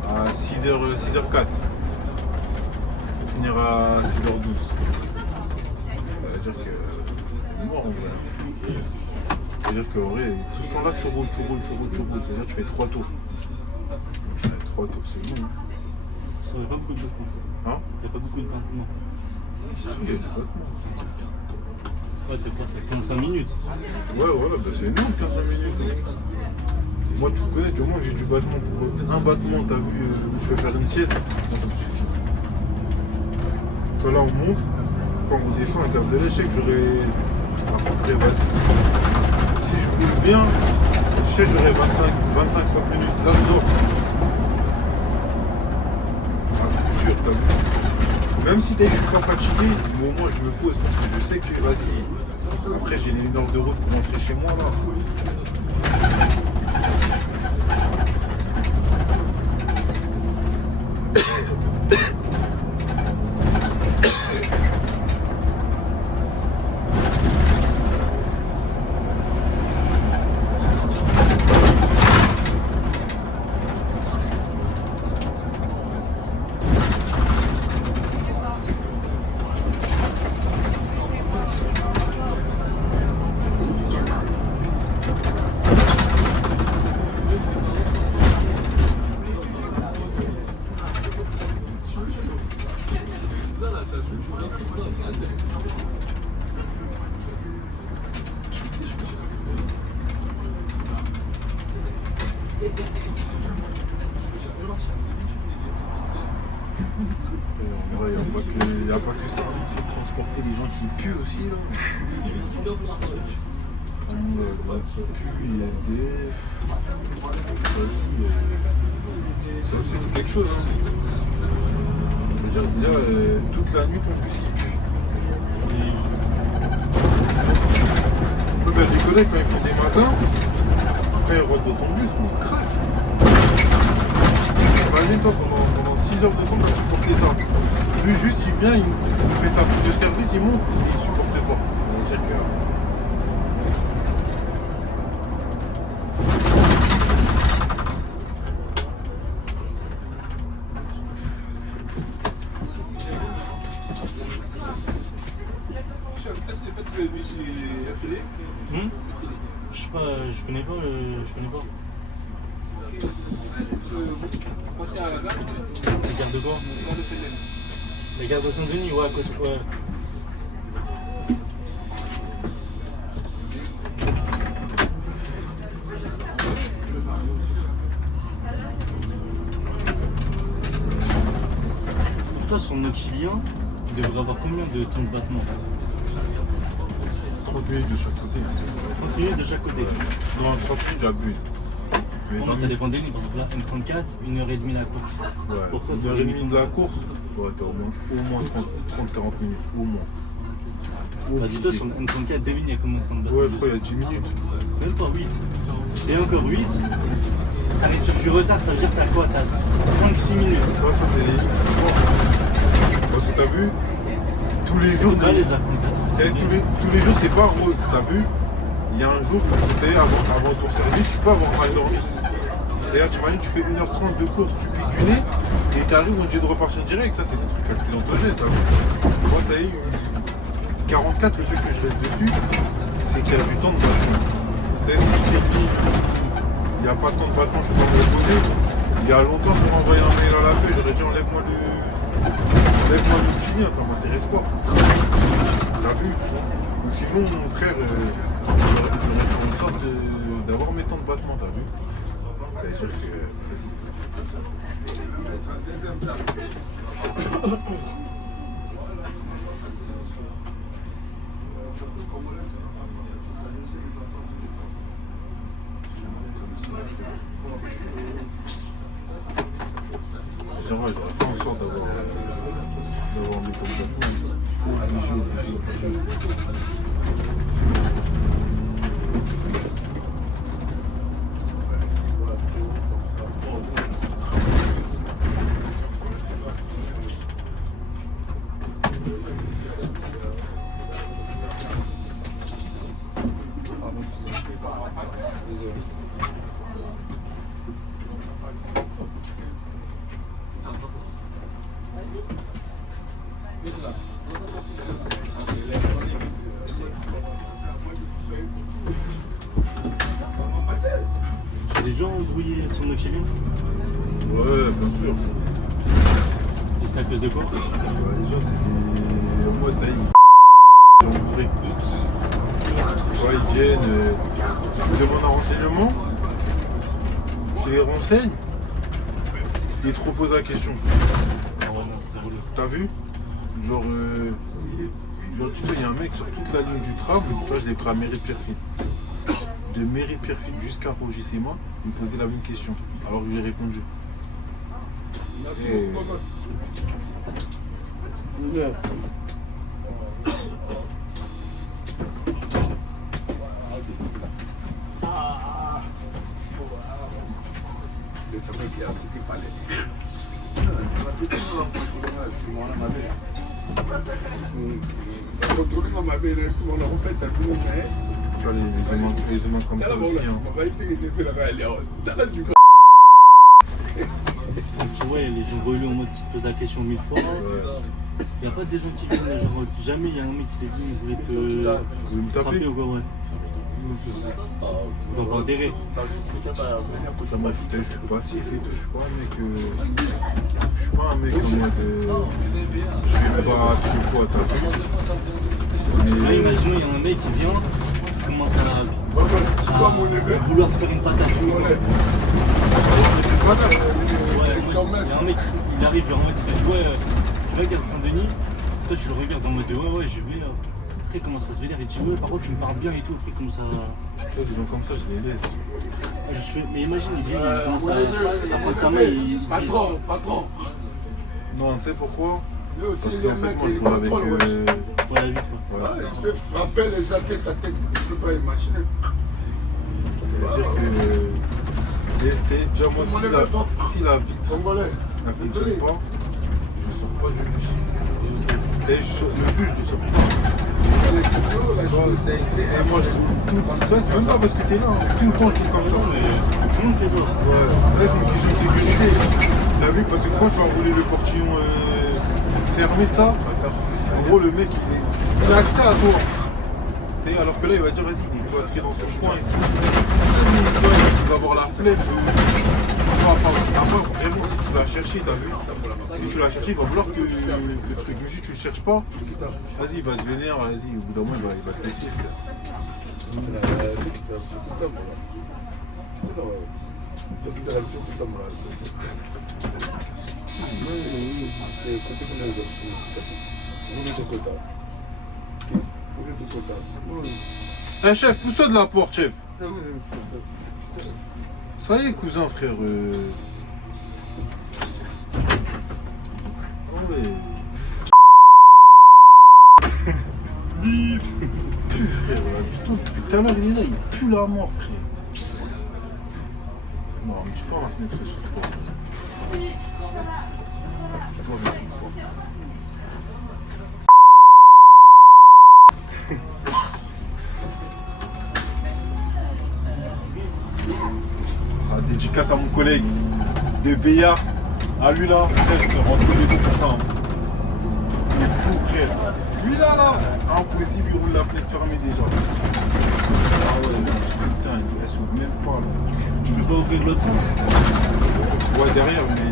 à 6h04. Pour finir à 6h12. Ça veut dire que c'est mort en vrai. Ça veut dire qu'en vrai, tout ce temps-là, tu roules. C'est-à-dire que tu fais 3 tours. 3 tours, c'est bon. Hein. Ça n'a pas beaucoup de battements. Hein? Il n'y a pas beaucoup de battements. Si, il y a du battement. Ouais, t'es quoi? T'as 15-20 minutes. Ouais, voilà, bah c'est énorme, 15 minutes. Hein. Moi, tu connais, du moins que j'ai du battement. Pour un battement, t'as vu, je vais faire une sieste, ça me suffit. Tu vois, là, on monte. Quand on descend, avec de l'échec, j'aurais à peu près, vas-y. Si je roule bien, je sais, j'aurais 25-30 minutes. Là, je dors. Ah, c'est sûr, t'as vu. Même si je suis pas fatigué, mais au moins je me pose parce que je sais que, vas-y. Après, j'ai 1 heure de route pour rentrer chez moi, là. En vrai, il n'y a pas que ça, hein. C'est de transporter des gens qui puent aussi là. Qui puent, ISDF. Ça aussi c'est quelque chose. Hein. Je veux dire, toute la nuit ton bus il pue. On peut rigoler quand il fait des matins, quand il rentre dans ton bus, on craque. Imagine toi pendant 6 heures de temps, tu as supporté ça. Lui juste il vient, il fait sa prise de service, il monte, il supporte pas. J'ai peur. Je sais pas, je connais pas. La gare de quoi? La gare de Saint-Denis, ouais, à côté, ouais. Pour toi, son auxilien, il devrait avoir combien de temps de battement? 30 minutes de chaque côté. 30 minutes de chaque côté. Non, 30 minutes j'abuse. Mais Ça dépend des lignes, par exemple là, N34, 1h30 la course. Ouais. Pour toi, Une heure et demie de la course, ouais, t'as au moins 30-40 minutes, au moins. Bah, dis-toi, sur le N34, devine, il y a combien de temps de battement? Ouais, je crois qu'il y a 10 minutes. Même pas 8. C'est encore 8. Allez, sur du retard, ça veut dire que t'as quoi? T'as 5-6 minutes. Ça c'est les lignes, je peux voir. Parce que t'as vu, tous les jours, Bah, les de la 34. tous les jours c'est pas rose, t'as vu. Il y a un jour où avant ton service, tu peux avoir mal dormi. D'ailleurs, tu imagines, tu fais 1h30 de course, tu piques du nez, et t'arrives, on te dit de repartir direct. Ça, c'est des trucs accidentogènes, t'as vu. Moi, ça y est, 44, le fait que je reste dessus, c'est qu'il y a du temps de battement. Peut-être si je t'ai dit, il n'y a pas de temps de battement, je suis pas me reposer. Il y a longtemps, je m'aurais envoyé un mail à la feuille, j'aurais dit enlève-moi le chilien, ça m'intéresse pas. T'as vu? Ou sinon, mon frère, j'aurais fait en sorte d'avoir mes temps de battement, t'as vu? C'est-à-dire que, vas-y. C'est vrai, j'aurais fait en sorte d'avoir mes temps de battement. Obligé. Tu as déjà embrouillé son auxilien? Ouais, bien sûr. Et c'est à cause de quoi? Déjà, c'est des mois de taille. Ouais, ils viennent, je demande un renseignement, je les renseigne, ils te reposent la question. Ah ouais, non, c'est relou. T'as vu? Genre, tu sais, il y a un mec sur toute la ligne du tram, toi je l'ai pris à Mairie-Pierrefitte. De Mairie-Pierrefitte jusqu'à Rungis-et-Moi, il me posait la même question, alors que j'ai répondu. Et... Tu vois, les humains comme ça aussi. Hein. Donc, ouais, les gens relus en mode qui te posent la question 1000 fois. Il n'y a pas des gens qui viennent, genre jamais il y a un mec qui est venu, il voulait Vous voulez me te frapper taper? ou quoi, ouais. Ils ont pas intérêt. Ça m'a ajouté, je suis passif et tout, je suis pas un mec. Je suis pas un mec en mode. Je vais me battre ou quoi, t'as vu? Là, imaginons, il y a un mec qui vient, qui commence à vouloir te faire une patate. madame, Ouais, il moi, t'emmène. il y a un mec, il arrive, il remonte, il fait ouais, tu vas à Gare de Saint-Denis, toi tu le regardes en mode de ouais, je vais. Après, comment ça se vénère, il dit ouais, par contre, tu me parles bien et tout. Après, comment ça. Tu vois, des gens comme ça, je les laisse. Je fais, mais imagine, il vient, il commence à prendre sa main, il. Patron, patron. Non, tu sais pourquoi? Lui aussi, Parce il est qu'en fait, mec, moi, il je est roule avec. patron, ouais. Ouais, vite, quoi. Voilà. Ah, il peut frapper les gens tête à tête, tu peux pas imaginer. C'est-à-dire que déjà moi si la vitre Congolais. ne fonctionne pas, je ne sors pas du bus. Et le bus je ne sors pas. Les cyclos, la Tu vois, chose, ça a été. Et moi je roule tout. Ça c'est même pas parce que t'es là, hein. Tout le temps je roule comme ça. Non, mais tout le monde fait ça. Ouais. Là c'est une question de sécurité. T'as vu parce que quand je vais enrouler le portillon fermé de ça, en gros le mec il a accès à toi. Alors que là il va dire vas-y il va te faire dans son coin et tout. Il va avoir la flemme vraiment si tu l'as cherché, t'as vu. Si tu l'as cherché, il va falloir que le truc, mais si tu le cherches pas, vas-y il va se vénérer, vas-y au bout d'un moment il va te laisser. Eh chef, pousse-toi de la porte chef. Ça y est cousin frère. Oh ouais. Frère, putain, depuis tout à l'heure il est là, il pue la mort frère. Non mais je prends la fenêtre, il souffle pas. Toi, mais souffle pas. Dédicace à mon collègue de Béa, à lui là, frère, il se rend tous les deux pour ça. Il est fou frère. Lui là, impossible, il roule la fenêtre fermée déjà. Ah ouais, putain, elle s'ouvre même pas là. Tu peux pas ouvrir de l'autre sens? Ouais, derrière, mais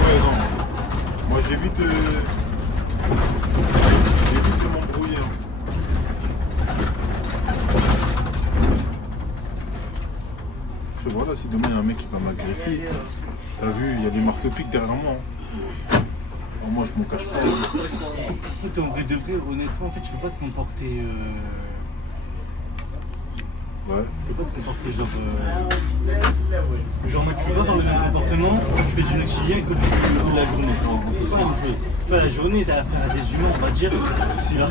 ouais, non. Moi j'évite de m'embrouiller. Voilà, si demain il y a un mec qui va m'agresser, t'as vu, il y a des marteaux-piques derrière moi. Alors moi je m'en cache pas. Écoute, en vrai de vrai, honnêtement, en fait, tu peux pas te comporter. Ouais. Tu peux pas te comporter genre. Genre, moi, tu peux pas avoir le même comportement quand tu fais du oxygène que quand tu fais la journée. C'est pas la même chose. Toi, la journée, t'as affaire à des humains, on va dire. Leur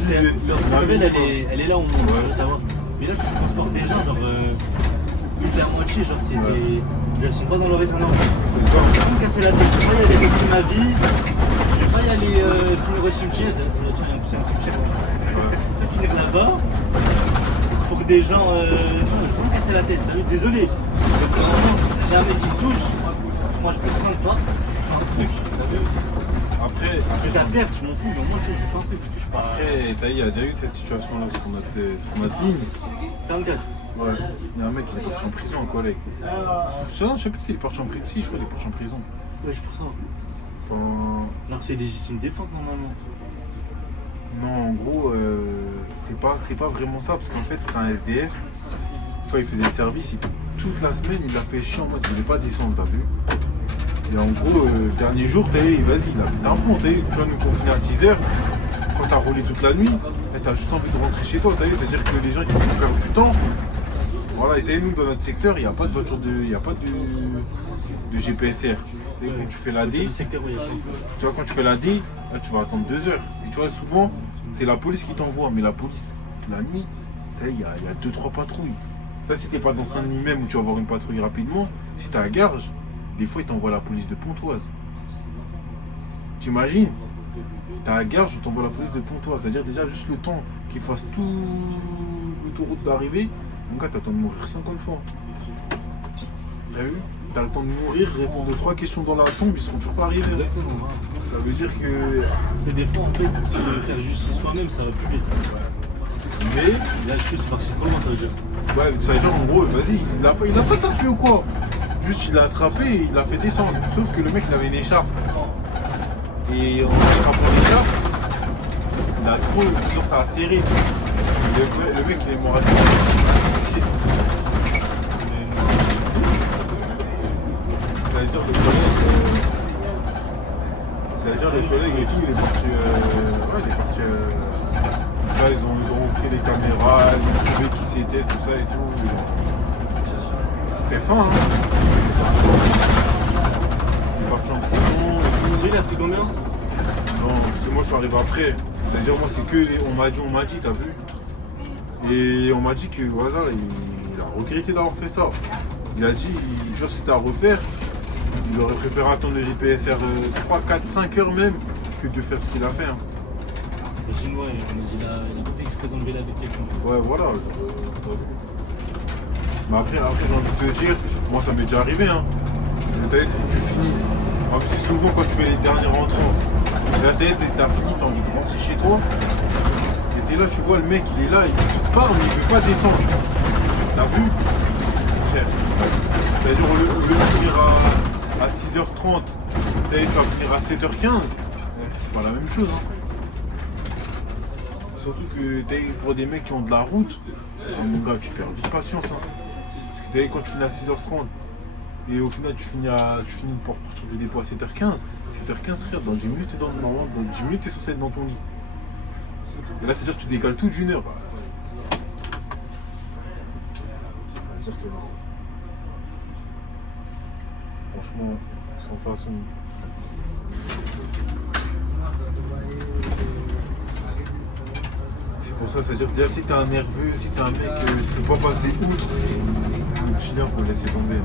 cervelle, elle est là au monde, tu veux savoir. Mais là, tu transportes des gens, genre. Plus de la moitié, genre, c'est des. Ils sont pas dans leur état normal. Je vais pas me casser la tête, je vais pas y aller risquer ma vie. Je vais pas y aller finir au cimetière. Tiens, c'est un cimetière. Je vais finir là-bas. Pour des gens. Non, je vais pas me casser la tête, t'as vu, désolé. Il y a un mec qui me touche. Moi, je peux te prendre pas. Je fais un truc, t'as vu. Après, ta perte, je m'en fous, mais au moins, tu sais, je fais un truc, je touche pas. Après, t'as il y a déjà eu cette situation-là sur notre ligne. 44. Ouais, il y a un mec qui est parti en prison, un collègue. Je sais plus s'il est parti en prison. Si, je crois qu'il est parti en prison. Ouais, c'est pour ça. Enfin. Alors que c'est légitime défense normalement. Non, en gros, c'est pas vraiment ça, parce qu'en fait, c'est un SDF. Tu vois, il faisait le service et toute la semaine, il l'a fait chier en mode, il voulait pas descendre, t'as vu. Et en gros, le dernier jour, vas-y, il a pété un plomb, tu vas nous confiner à 6h. Quand t'as roulé toute la nuit, t'as juste envie de rentrer chez toi, t'as vu, c'est-à-dire que les gens qui vont perdre du temps. Voilà, et nous dans notre secteur, il n'y a pas de voiture il n'y a pas de GPSR. Et quand tu fais la D, tu vois, quand tu fais la D, là, tu vas attendre 2 heures. Et tu vois, souvent, c'est la police qui t'envoie, mais la police, la nuit, il y a 2-3 patrouilles. Ça, si t'es pas dans Saint-Denis même où tu vas voir une patrouille rapidement, si t'es à Garges, des fois, ils t'envoient la police de Pontoise. T'imagines? T'es à Garges, on t'envoie la police de Pontoise. C'est-à-dire déjà juste le temps qu'ils fassent tout l'autoroute d'arrivée. Donc là, t'as le temps de mourir 50 fois. T'as vu? T'as le temps de mourir, répondre 2-3 questions dans la tombe, ils seront toujours pas arrivés. Exactement. Ça veut dire que. C'est des fois, en fait, faire justice soi-même, ça va plus vite. Mais. Là, je suis c'est parti trop loin, ça veut dire. Ouais, ça veut dire en gros, vas-y, il a pas tapé ou quoi? Juste, il l'a attrapé et il l'a fait descendre. Sauf que le mec, il avait une écharpe. Et en attrapant l'écharpe, il a trop. Genre, ça a serré. Le mec, il est mort à c'est-à-dire le collègue et tout, il est parti. Ouais, il est parti. Là, ils ont pris les caméras, ils ont trouvé qui c'était, tout ça et tout. Très fin, hein. Il est parti en prison. Tu sais, il a pris combien? Non, parce que moi je suis arrivé après. C'est-à-dire, moi, c'est que on m'a dit, t'as vu? Et on m'a dit que au hasard, il a regretté d'avoir fait ça. Il a dit, genre, si c'était à refaire, il aurait préféré attendre le GPSR 3, 4, 5 heures même que de faire ce qu'il a fait. Hein. Le Chinois, il a pas fait exprès d'enlever la vie de quelqu'un. Ouais, voilà. Mais après, j'ai envie de te dire, moi ça m'est déjà arrivé. Hein. La tête, tu finis. En plus, c'est souvent quand tu fais les derniers rentrants. La tête, t'as fini, t'as envie de rentrer chez toi. Et t'es là, tu vois, le mec, il est là, il part, mais il veut pas descendre. T'as vu? Frère. C'est-à-dire, au lieu de finir à 6h30, tu vas finir à 7h15. C'est pas la même chose. Hein. Surtout que pour des mecs qui ont de la route, mon gars, tu perds vite patience. Hein. Parce que quand tu finis à 6h30 et au final tu finis pour partir du dépôt à 7h15, 7h15 frère, dans 10 minutes dans 10 minutes t'es censé être dans ton lit. Et là c'est-à-dire que tu décales tout d'une heure. Exactement. Franchement, sans façon. C'est pour ça, c'est-à-dire déjà si t'es un nerveux, si t'es un mec, tu veux pas passer outre, le chilien faut le laisser tomber.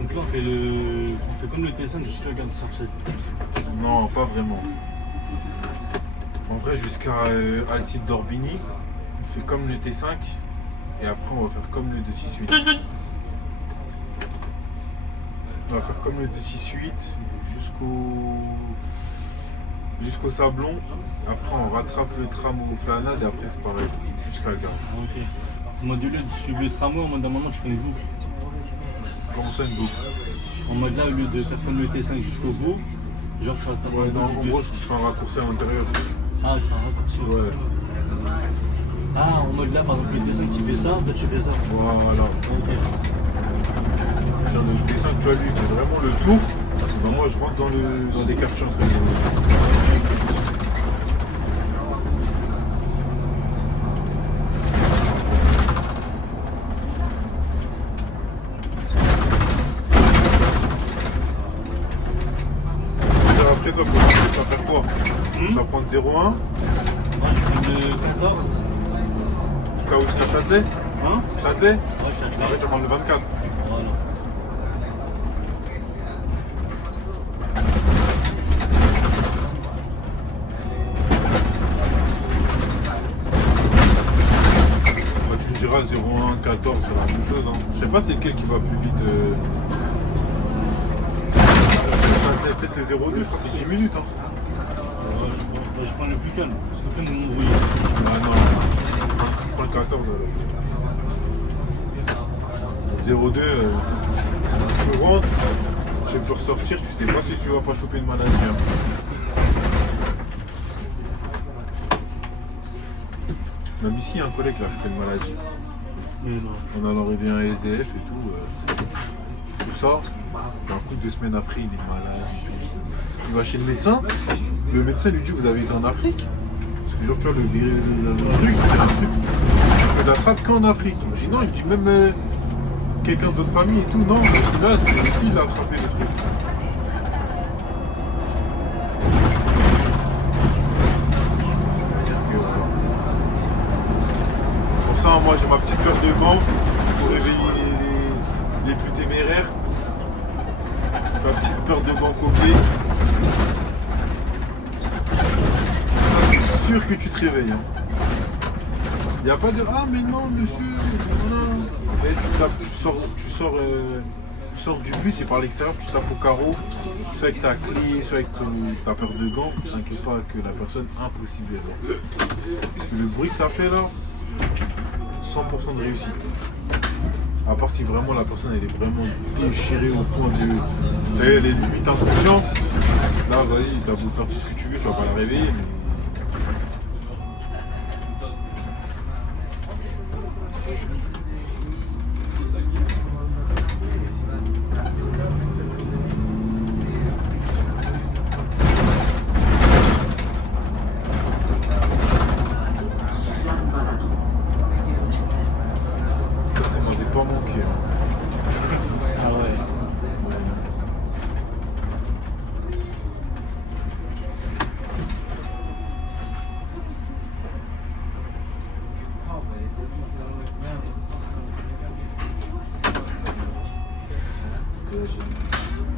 Donc là on fait comme le T5 jusqu'à la gare de Sarcelles. Non, pas vraiment. En vrai, jusqu'à Alcide d'Orbigny, on fait comme le T5 et après on va faire comme le 268. On va faire comme le 268 jusqu'au Sablon. Après, on rattrape le tram au Flanade et après, c'est pareil, jusqu'à la gare. Ok. En mode, au lieu de suivre le tramway, en mode, à un moment, tu fais une boucle. Comment ça, une boucle? En mode, là, au lieu de faire comme le T5 jusqu'au bout, genre, je suis à Ouais, non, en gros, je fais un raccourci à l'intérieur. Ah, c'est un raccourci. Ouais. Ah, en mode, là, par exemple, le T5 qui fait ça, toi, tu fais ça. Voilà. Ok. Genre, le T5, tu vois, lui, il fait vraiment le tour. Ben, moi, je rentre dans des quartiers entre guillemets. Après, toi, tu vas faire quoi? Tu vas prendre 01. Moi, je prends le 14. Jusqu'à où tu viens, Châtelet? Hein? Châtelet? Ouais, je suis à Après, tu vas prendre le 24. Voilà. Bah, tu me diras 01, 14, c'est la même chose. Hein. Je sais pas c'est lequel qui va plus vite. Peut-être le 02, je crois que c'est 10 minutes. Hein. Ouais, je prends le plus calme. Parce qu'après, nous m'embrouillons. Ah non, je prends le 14. 02, tu rentres, tu peux ressortir, tu sais pas si tu vas pas choper une maladie. Hein. Même ici, il y a un collègue qui a chopé une maladie. Mais non. On a arrivé un SDF et tout. Tout ça, un coup de 2 semaines après, il est malade. Il va chez le médecin lui dit vous avez été en Afrique? Parce que genre tu vois le truc, c'est un truc que l'attrape qu'en Afrique. Il me dit non, il me dit même quelqu'un de votre famille et tout, non, là c'est ici il a attrapé le truc. C'est-à-dire que voilà. Pour ça moi j'ai ma petite paire de gants pour réveiller les plus téméraires. Ma petite peur de gants coquets. C'est sûr que tu te réveilles. Il n'y a pas de ah mais non monsieur. Voilà. Et tu sors tu sors du bus et par l'extérieur, tu tapes au carreau, soit avec ta clé, soit avec ta paire de gants. T'inquiète pas que la personne, impossible. Alors. Parce que le bruit que ça fait là, 100% de réussite. À part si vraiment la personne elle est vraiment déchirée au point de. Elle est limite inconsciente. Là, vas-y, t'as beau faire tout ce que tu veux, tu vas pas la réveiller. Mais... Ça m'avait pas manqué. Ah ouais.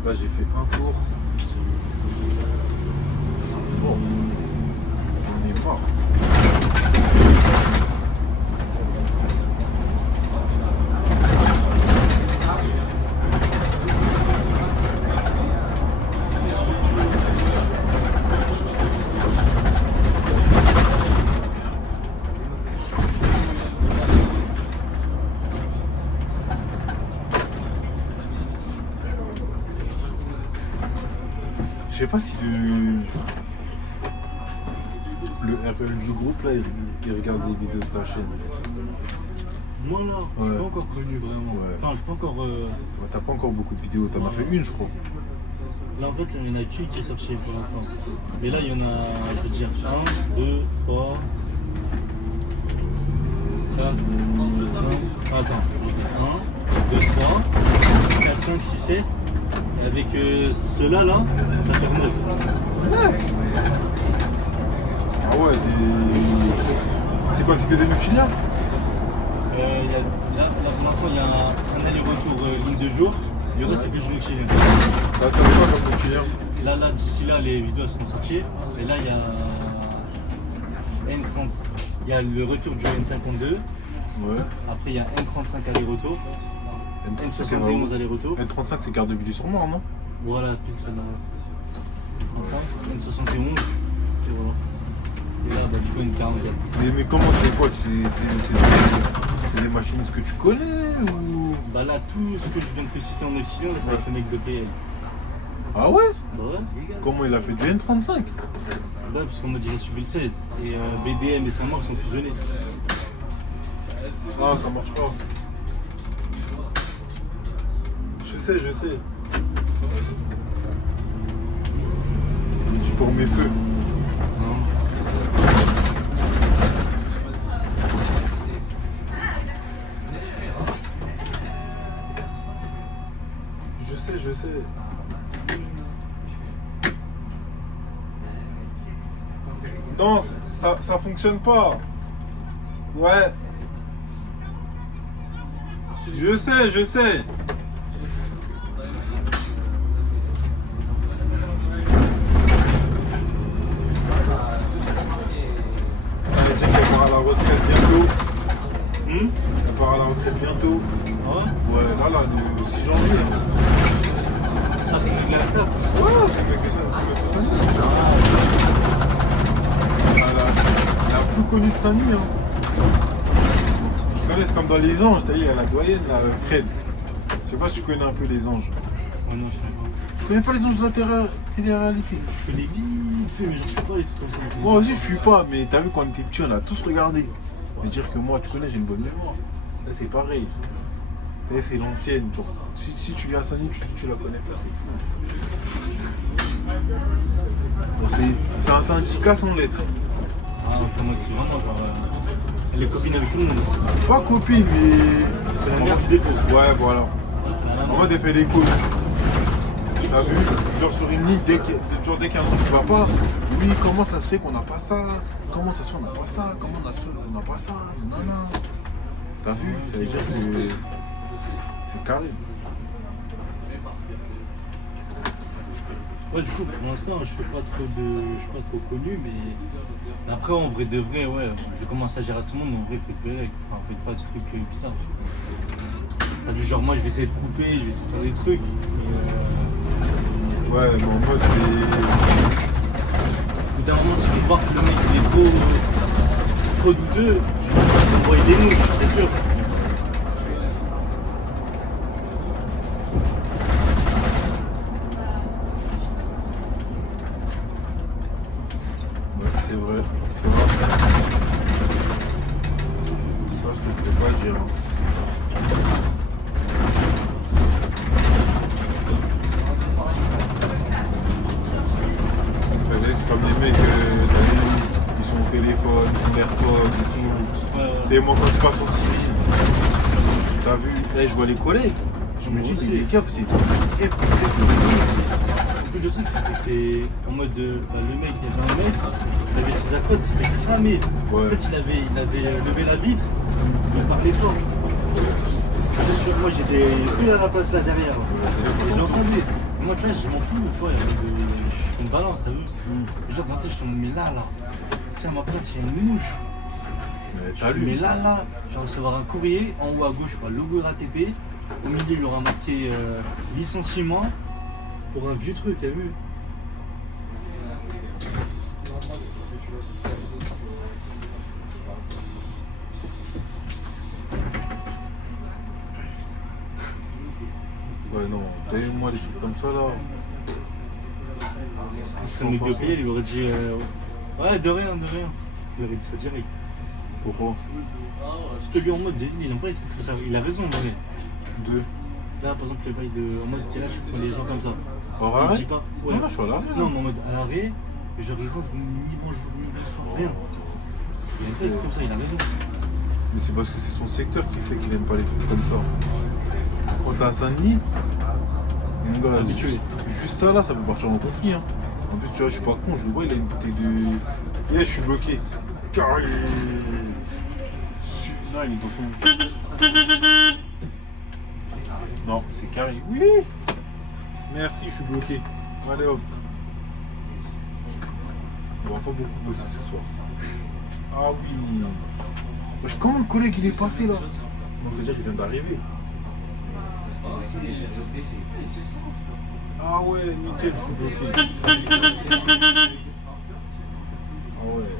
Là, j'ai fait un tour. Bon, j'en ai marre. Je sais pas si le RL du groupe là, il regarde les vidéos de ta chaîne. Moi là, je suis Ouais. pas encore connu vraiment. Ouais. Enfin, je suis pas encore. Ouais, t'as pas encore beaucoup de vidéos, t'en as fait une je crois. Là en fait, il y en a qu'une qui est sortie pour l'instant. Mais là, il y en a, je veux dire, 1, 2, 3, 4, 5. Attends, 1, 2, 3, 4, 5, 6, 7. Et avec ceux-là, là, ça fait 9. Ah ouais, c'est quoi, c'est que des Nucléaires? Là, pour l'instant, il y a un aller-retour ligne de jour. Le reste, c'est que je veux que j'ai. T'as fait quoi comme Nucléaire? Là, d'ici là, les vidéos seront sorties. Et là, il y a N30. Il y a le retour du N52. Ouais. Après, il y a N35 aller-retour. N71 aller-retour. N35 c'est carte de Villiers-sur-Marne, non? Voilà, pile celle-là. N35, N71. Et voilà. Et là, bah, du coup, N44. Mais comment c'est quoi? C'est des machines que tu connais ou? Bah là, tout ce que je viens de te citer en auxiliaire, c'est avec le mec de PL. Ah ouais? Bah ouais. Comment il a fait du N35? Bah, parce qu'on m'a dit qu'il a suivi le 16. Et BDM et Saint-Marc sont fusionnés. Ah, ça marche pas. Je sais. Je pour mes feux. Je sais. Non, ça fonctionne pas. Ouais. Je sais. Elle dit qu'elle part à la retraite bientôt. Elle part à la retraite bientôt. Ah ouais? Ouais, là, le 6 janvier. Là. Ah, c'est le mec de la table. Ouais, c'est le mec de ça. La plus connue de Saint-Denis. Hein. Tu connais, c'est comme dans Les Anges, t'as vu, il y a la doyenne, là, Fred. Je sais pas si tu connais un peu Les Anges. Ouais, non, je sais pas. Tu connais pas Les Anges de la télé-réalité? Je connais vite fait, mais je suis pas les trucs comme ça. Moi aussi, je suis pas, mais t'as vu, quand on était petits, on a tous regardé. Et dire que moi, tu connais, j'ai une bonne mémoire. Là, c'est pareil. Là, c'est l'ancienne, genre. Si tu viens à Saint-Denis, tu la connais pas, c'est fou. Bon, c'est un syndicat sans lettres. Ah, pour moi, tu vois, encore. Elle est copine avec tout le monde. Pas copine, mais. C'est la mère du dépôt. Ouais, voilà. Ah, c'est la En nana. mode, elle fait les causes. T'as vu? Genre sur une ligne, dès qu'il y a un truc qui va pas, oui, comment ça se fait qu'on n'a pas ça? Comment ça se fait qu'on n'a pas ça? Comment on se fait qu'on n'a pas ça? Non. T'as vu? Ça veut dire que c'est carré. Ouais, du coup, pour l'instant, je suis pas trop connu, mais après, en vrai de vrai, ouais, je commence à gérer à tout le monde, en vrai, faites pas de trucs bizarres. T'as vu, genre, moi, je vais essayer de couper, je vais essayer de faire des trucs. Ouais, mais en mode, Au bout d'un moment, si vous voyez que le mec il est trop douteux, on voit des mouches, c'est sûr. ouais, c'est vrai. Ça, je te le fais pas dire. Hein. C'est comme les mecs, ils sont au téléphone, ils sont AirPods et tout. Et moi, quand je passe en civil, t'as vu, là, je vois les collègues. Je me dis, mais les gars, vous êtes Beaucoup de trucs, c'était que c'est en mode le mec, il y avait un mec, il avait ses accords, il s'était cramé. Ouais. En fait, il avait levé la vitre, il parlait fort. Moi, j'étais plus à la place là derrière. J'ai entendu. Moi, tu vois, je m'en fous, tu vois, je fais une balance, t'as vu. Genre, dans la tête, je me mets là. Si à ma place, il y a une mouche. T'as Mais lu. là, je vais recevoir un courrier. En haut à gauche, je vois le logo RATP. Au milieu, il aura marqué licenciement pour un vieux truc, t'as vu? Ouais, non, t'as vu, moi, les trucs comme ça, là. Si le mec de payer, il lui aurait dit ouais, de rien. Il aurait dit ça direct. Pourquoi? Parce que lui, en mode, il n'aime pas les trucs comme ça. Il a raison, en vrai. Deux. Là, par exemple, les bails de. En mode, t'es là, je prends les gens comme ça. Par Il arrêt? dit pas. Ouais. Non, là, je suis à l'arrêt. Non, mais en mode à l'arrêt, genre il rentre ni bonjour, ni bonsoir, rien. Il a pas être comme ça, il a raison. Mais c'est parce que c'est son secteur qui fait qu'il n'aime pas les trucs comme ça. Quand t'es à Saint-Denis, mon gars, Habitué. juste ça là, ça peut partir en conflit. Hein. En plus, tu vois, je suis pas con, je le vois, il a une bouteille de. Yeah, je suis bloqué. Carré. Non, il est au fond. Non, c'est carré. Oui. Merci, je suis bloqué. Allez hop. On va pas beaucoup bosser ce soir. Ah oui. Wesh, comment le collègue il est passé là? Non, c'est-à-dire qu'il vient d'arriver. Ah ouais, nickel, je suis bloqué. Ah ouais.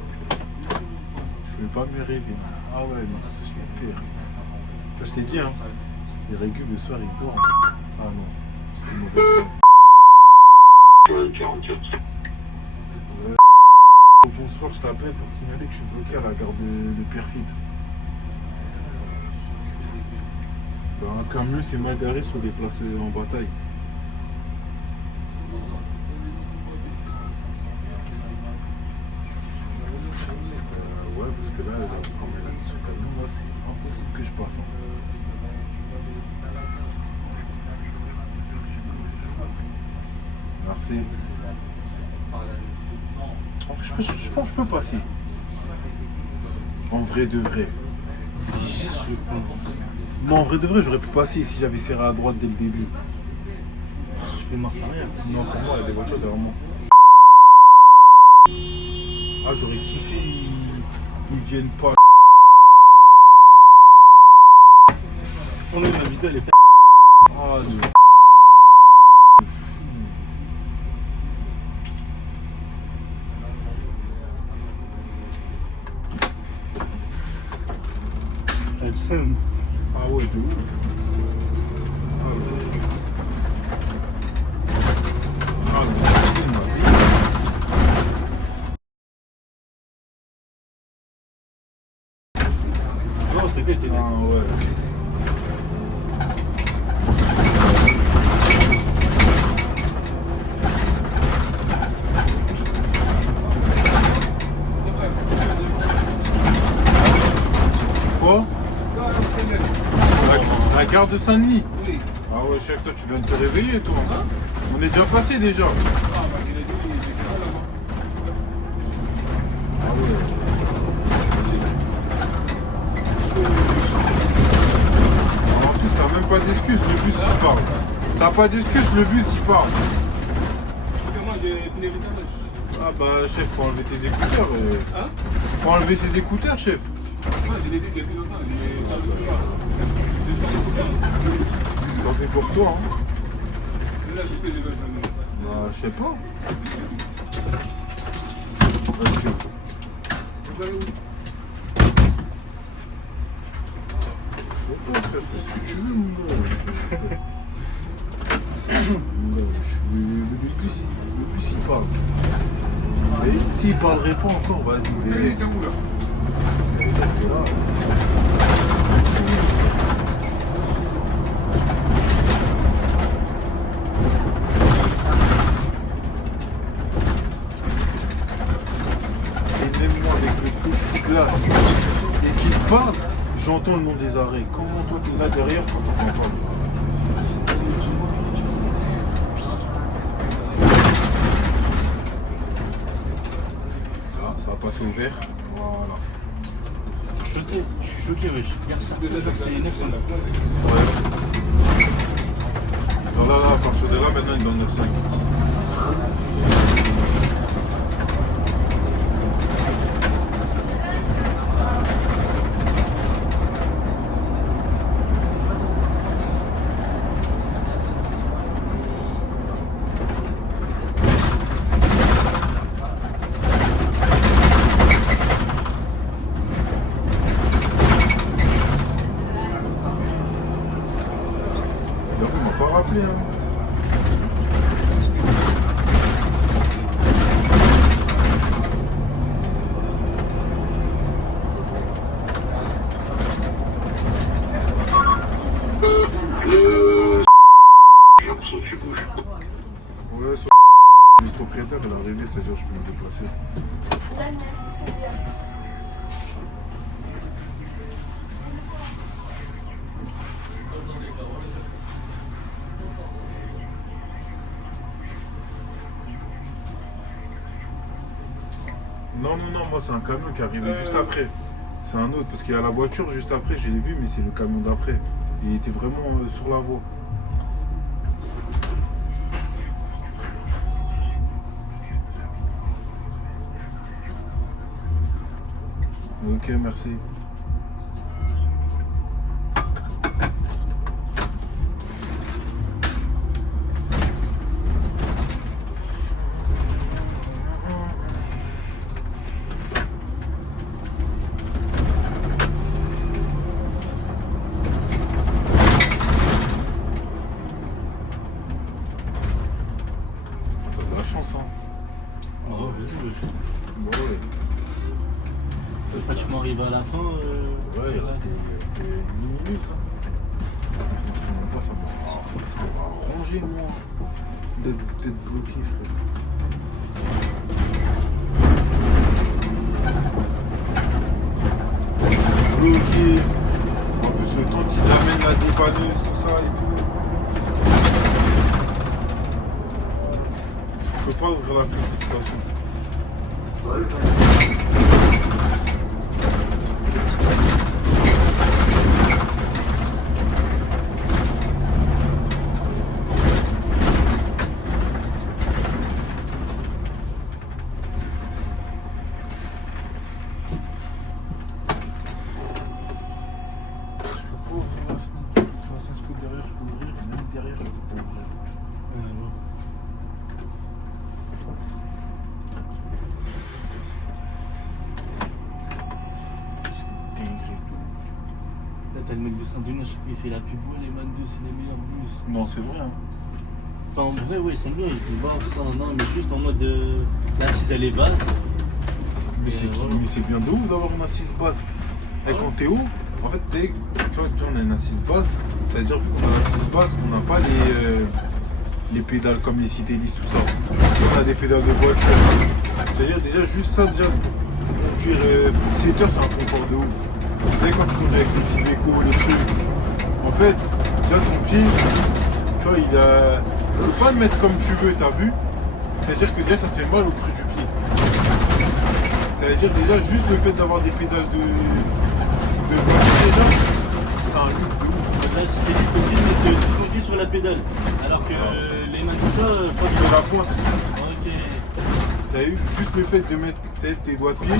Je vais pas me rêver. Ah ouais, non, super. Enfin, je t'ai dit, hein. Les régus le soir, ils dorment. Ah non, c'était mauvais. Ouais. Bonsoir, je t'appelle pour te signaler que je suis bloqué à la gare de Perfit. Un camion s'est mal garé sur des places en bataille. Ouais, parce que là, quand elle a mis son camion, moi, c'est impossible que je passe. Merci. Je pense que je peux passer. En vrai de vrai. Si je... Non, en vrai de vrai, j'aurais pu passer si j'avais serré à droite dès le début. Si je fais marche arrière. Non, c'est moi, il y a des voitures derrière moi. Ah, j'aurais kiffé, ils viennent pas. On est la vidéo, elle est p***. Ah, non. Elle vient. Ah ouais, de ouf. Ah ouais. Ah non, Non, t'inquiète, t'inquiète. ah ouais. Quoi? La gare de Saint-Denis? Oui. Ah ouais, chef, toi, tu viens de te réveiller, toi. On est déjà passé, déjà. Ah ouais. En plus, t'as même pas d'excuse, le bus, il parle. T'as pas d'excuse, le bus, il parle. Ah bah, chef, faut enlever tes écouteurs. Faut enlever ses écouteurs, chef. Moi, je l'ai dit depuis longtemps. T'en fais pour toi, hein. Bah, je sais pas. Parce que... Je sais pas, frère, fais ce que tu veux, mon gars. Le bus, il parle. Et s'il parlerait pas encore, vas-y. C'est où là? Et même moi avec le plexiglas et qu'il parle, j'entends le nom des arrêts. Comment toi t'es là derrière quand t'entends pas? Ça va passer au vert. Voilà. Je suis choqué, wesh. Regarde ça, c'est 900. Ouais. Alors là, à partir de là, maintenant il est dans le 9,5. Il m'a pas rappelé, hein. Ouais, le propriétaire est arrivé, c'est-à-dire que je peux me déplacer. Non, moi c'est un camion qui est arrivé juste après. C'est un autre, parce qu'il y a la voiture juste après, je l'ai vu, mais c'est le camion d'après. Il était vraiment sur la voie. Ok, merci. T'as de la chance, hein. Oh, vas-y, wesh. Bon, ouais. Pratiquement arrivé à la fin. Ouais, il restait une minute. Hein. Franchement, pas, ça m'a arrangé, moi, d'être bloqué, frère. Bloqué. En plus, le temps qu'ils amènent la dépanneuse, tout ça et tout. Je peux pas ouvrir la fenêtre de toute façon. T'as le mec de Saint-Denis, il fait la pub, ouais, les Man 2, c'est les meilleurs bus. Non, c'est vrai. Hein. Enfin, en vrai, ouais, ils sont bien, ils peuvent voir tout ça, non, mais juste en mode. L'assise, elle est basse. Mais c'est bien de ouf d'avoir une assise basse. Et quand t'es haut, en fait, tu vois, on a une assise basse, ça veut dire qu'on a l'assise basse, on n'a pas les pédales comme les Citélis, tout ça. On a des pédales de voiture. C'est-à-dire déjà juste ça, déjà pour conduire plus de 7 heures, c'est un confort de ouf. Vous savez quand tu conduis avec les Civeco, les trucs, en fait, déjà ton pied, tu vois, tu peux pas le mettre comme tu veux, t'as vu? C'est-à-dire que déjà ça te fait mal au creux du pied. Ça veut dire déjà juste le fait d'avoir des pédales de voiture déjà, c'est un look de ouf. Là, si t'es disponible, mais tu conduis sur la pédale. Alors que les mains, tout ça, je crois que De la pointe. Ok. T'as eu juste le fait de mettre tes doigts de pied,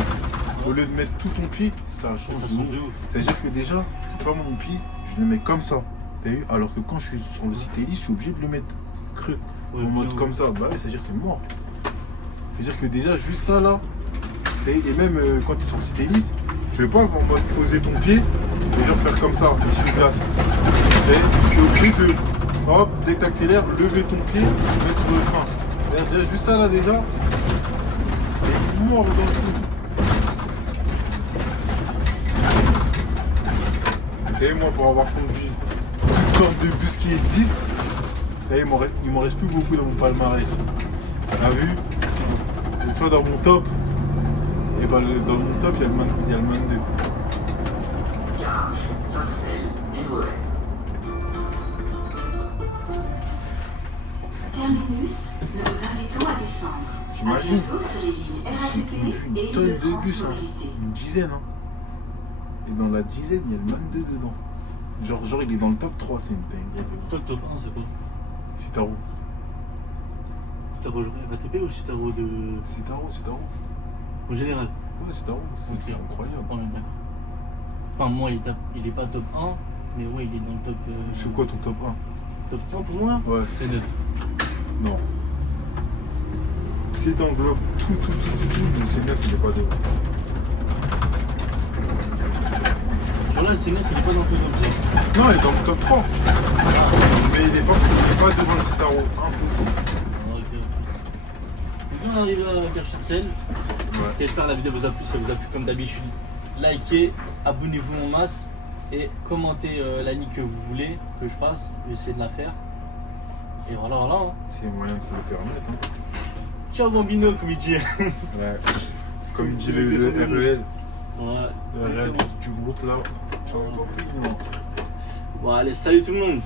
au lieu de mettre tout ton pied, ça change, Ça de change ouf. de ouf. C'est-à-dire que déjà, tu vois, mon pied, je le mets comme ça. T'as vu? Alors que quand je suis sur le Citélis, je suis obligé de le mettre creux. Ouais, en mode bien, comme ça. Bah oui, c'est-à-dire que c'est mort. C'est-à-dire que déjà, juste ça là, et même quand tu es sur le Citélis, tu veux pas en mode poser ton pied et genre faire comme ça, essuie-glace. Et tu es obligé de, hop, dès que tu accélères, lever ton pied, mettre sur le frein. C'est-à-dire déjà, juste ça là déjà, c'est mort dans le fond. Et moi, pour avoir conduit toutes sortes de bus qui existent, et il m'en reste plus beaucoup dans mon palmarès. T'as vu? Et tu vois, dans mon top, et ben dans mon top, il y a le Man 2. Terminus, nous vous invitons à descendre. J'imagine. À bientôt sur les lignes RATP Une et tonne de Île-de-France bus, hein. Mobilité. Une dizaine. Hein. Et dans la dizaine, il y a le Man 2 dedans. Genre il est dans le top 3, c'est une dinguerie. Toi, le top 1, c'est quoi? Citaro. Citaro RATP ou Citaro de. Citaro. En général? Ouais, Citaro, c'est Ok. incroyable. On est d'accord. Enfin, moi, il est pas top 1, mais ouais, il est dans le top. C'est quoi ton top 1? Top 1 pour moi? Ouais. C'est 9. Non. Si t'englobes tout, mais c'est 9, il n'est pas de. Genre là, le C9, il est pas dans ton top 10. Non, il est dans le top 3. Mais il n'est pas devant le Citaro. Impossible. Ah, ok. Donc là, on arrive à Kerchercel. Ouais. J'espère que la vidéo vous a plu. Ça vous a plu comme d'habitude. Likez, abonnez-vous en masse et commentez la ligne que vous voulez que je fasse. Je vais essayer de la faire. Et voilà. Hein. C'est moyen de te le permettre. Hein. Ciao bambino, comme il dit. Ouais. Comme dit le REL. Ouais. Le REL du groupe là. Ciao, bambino. Bon, allez, salut tout le monde.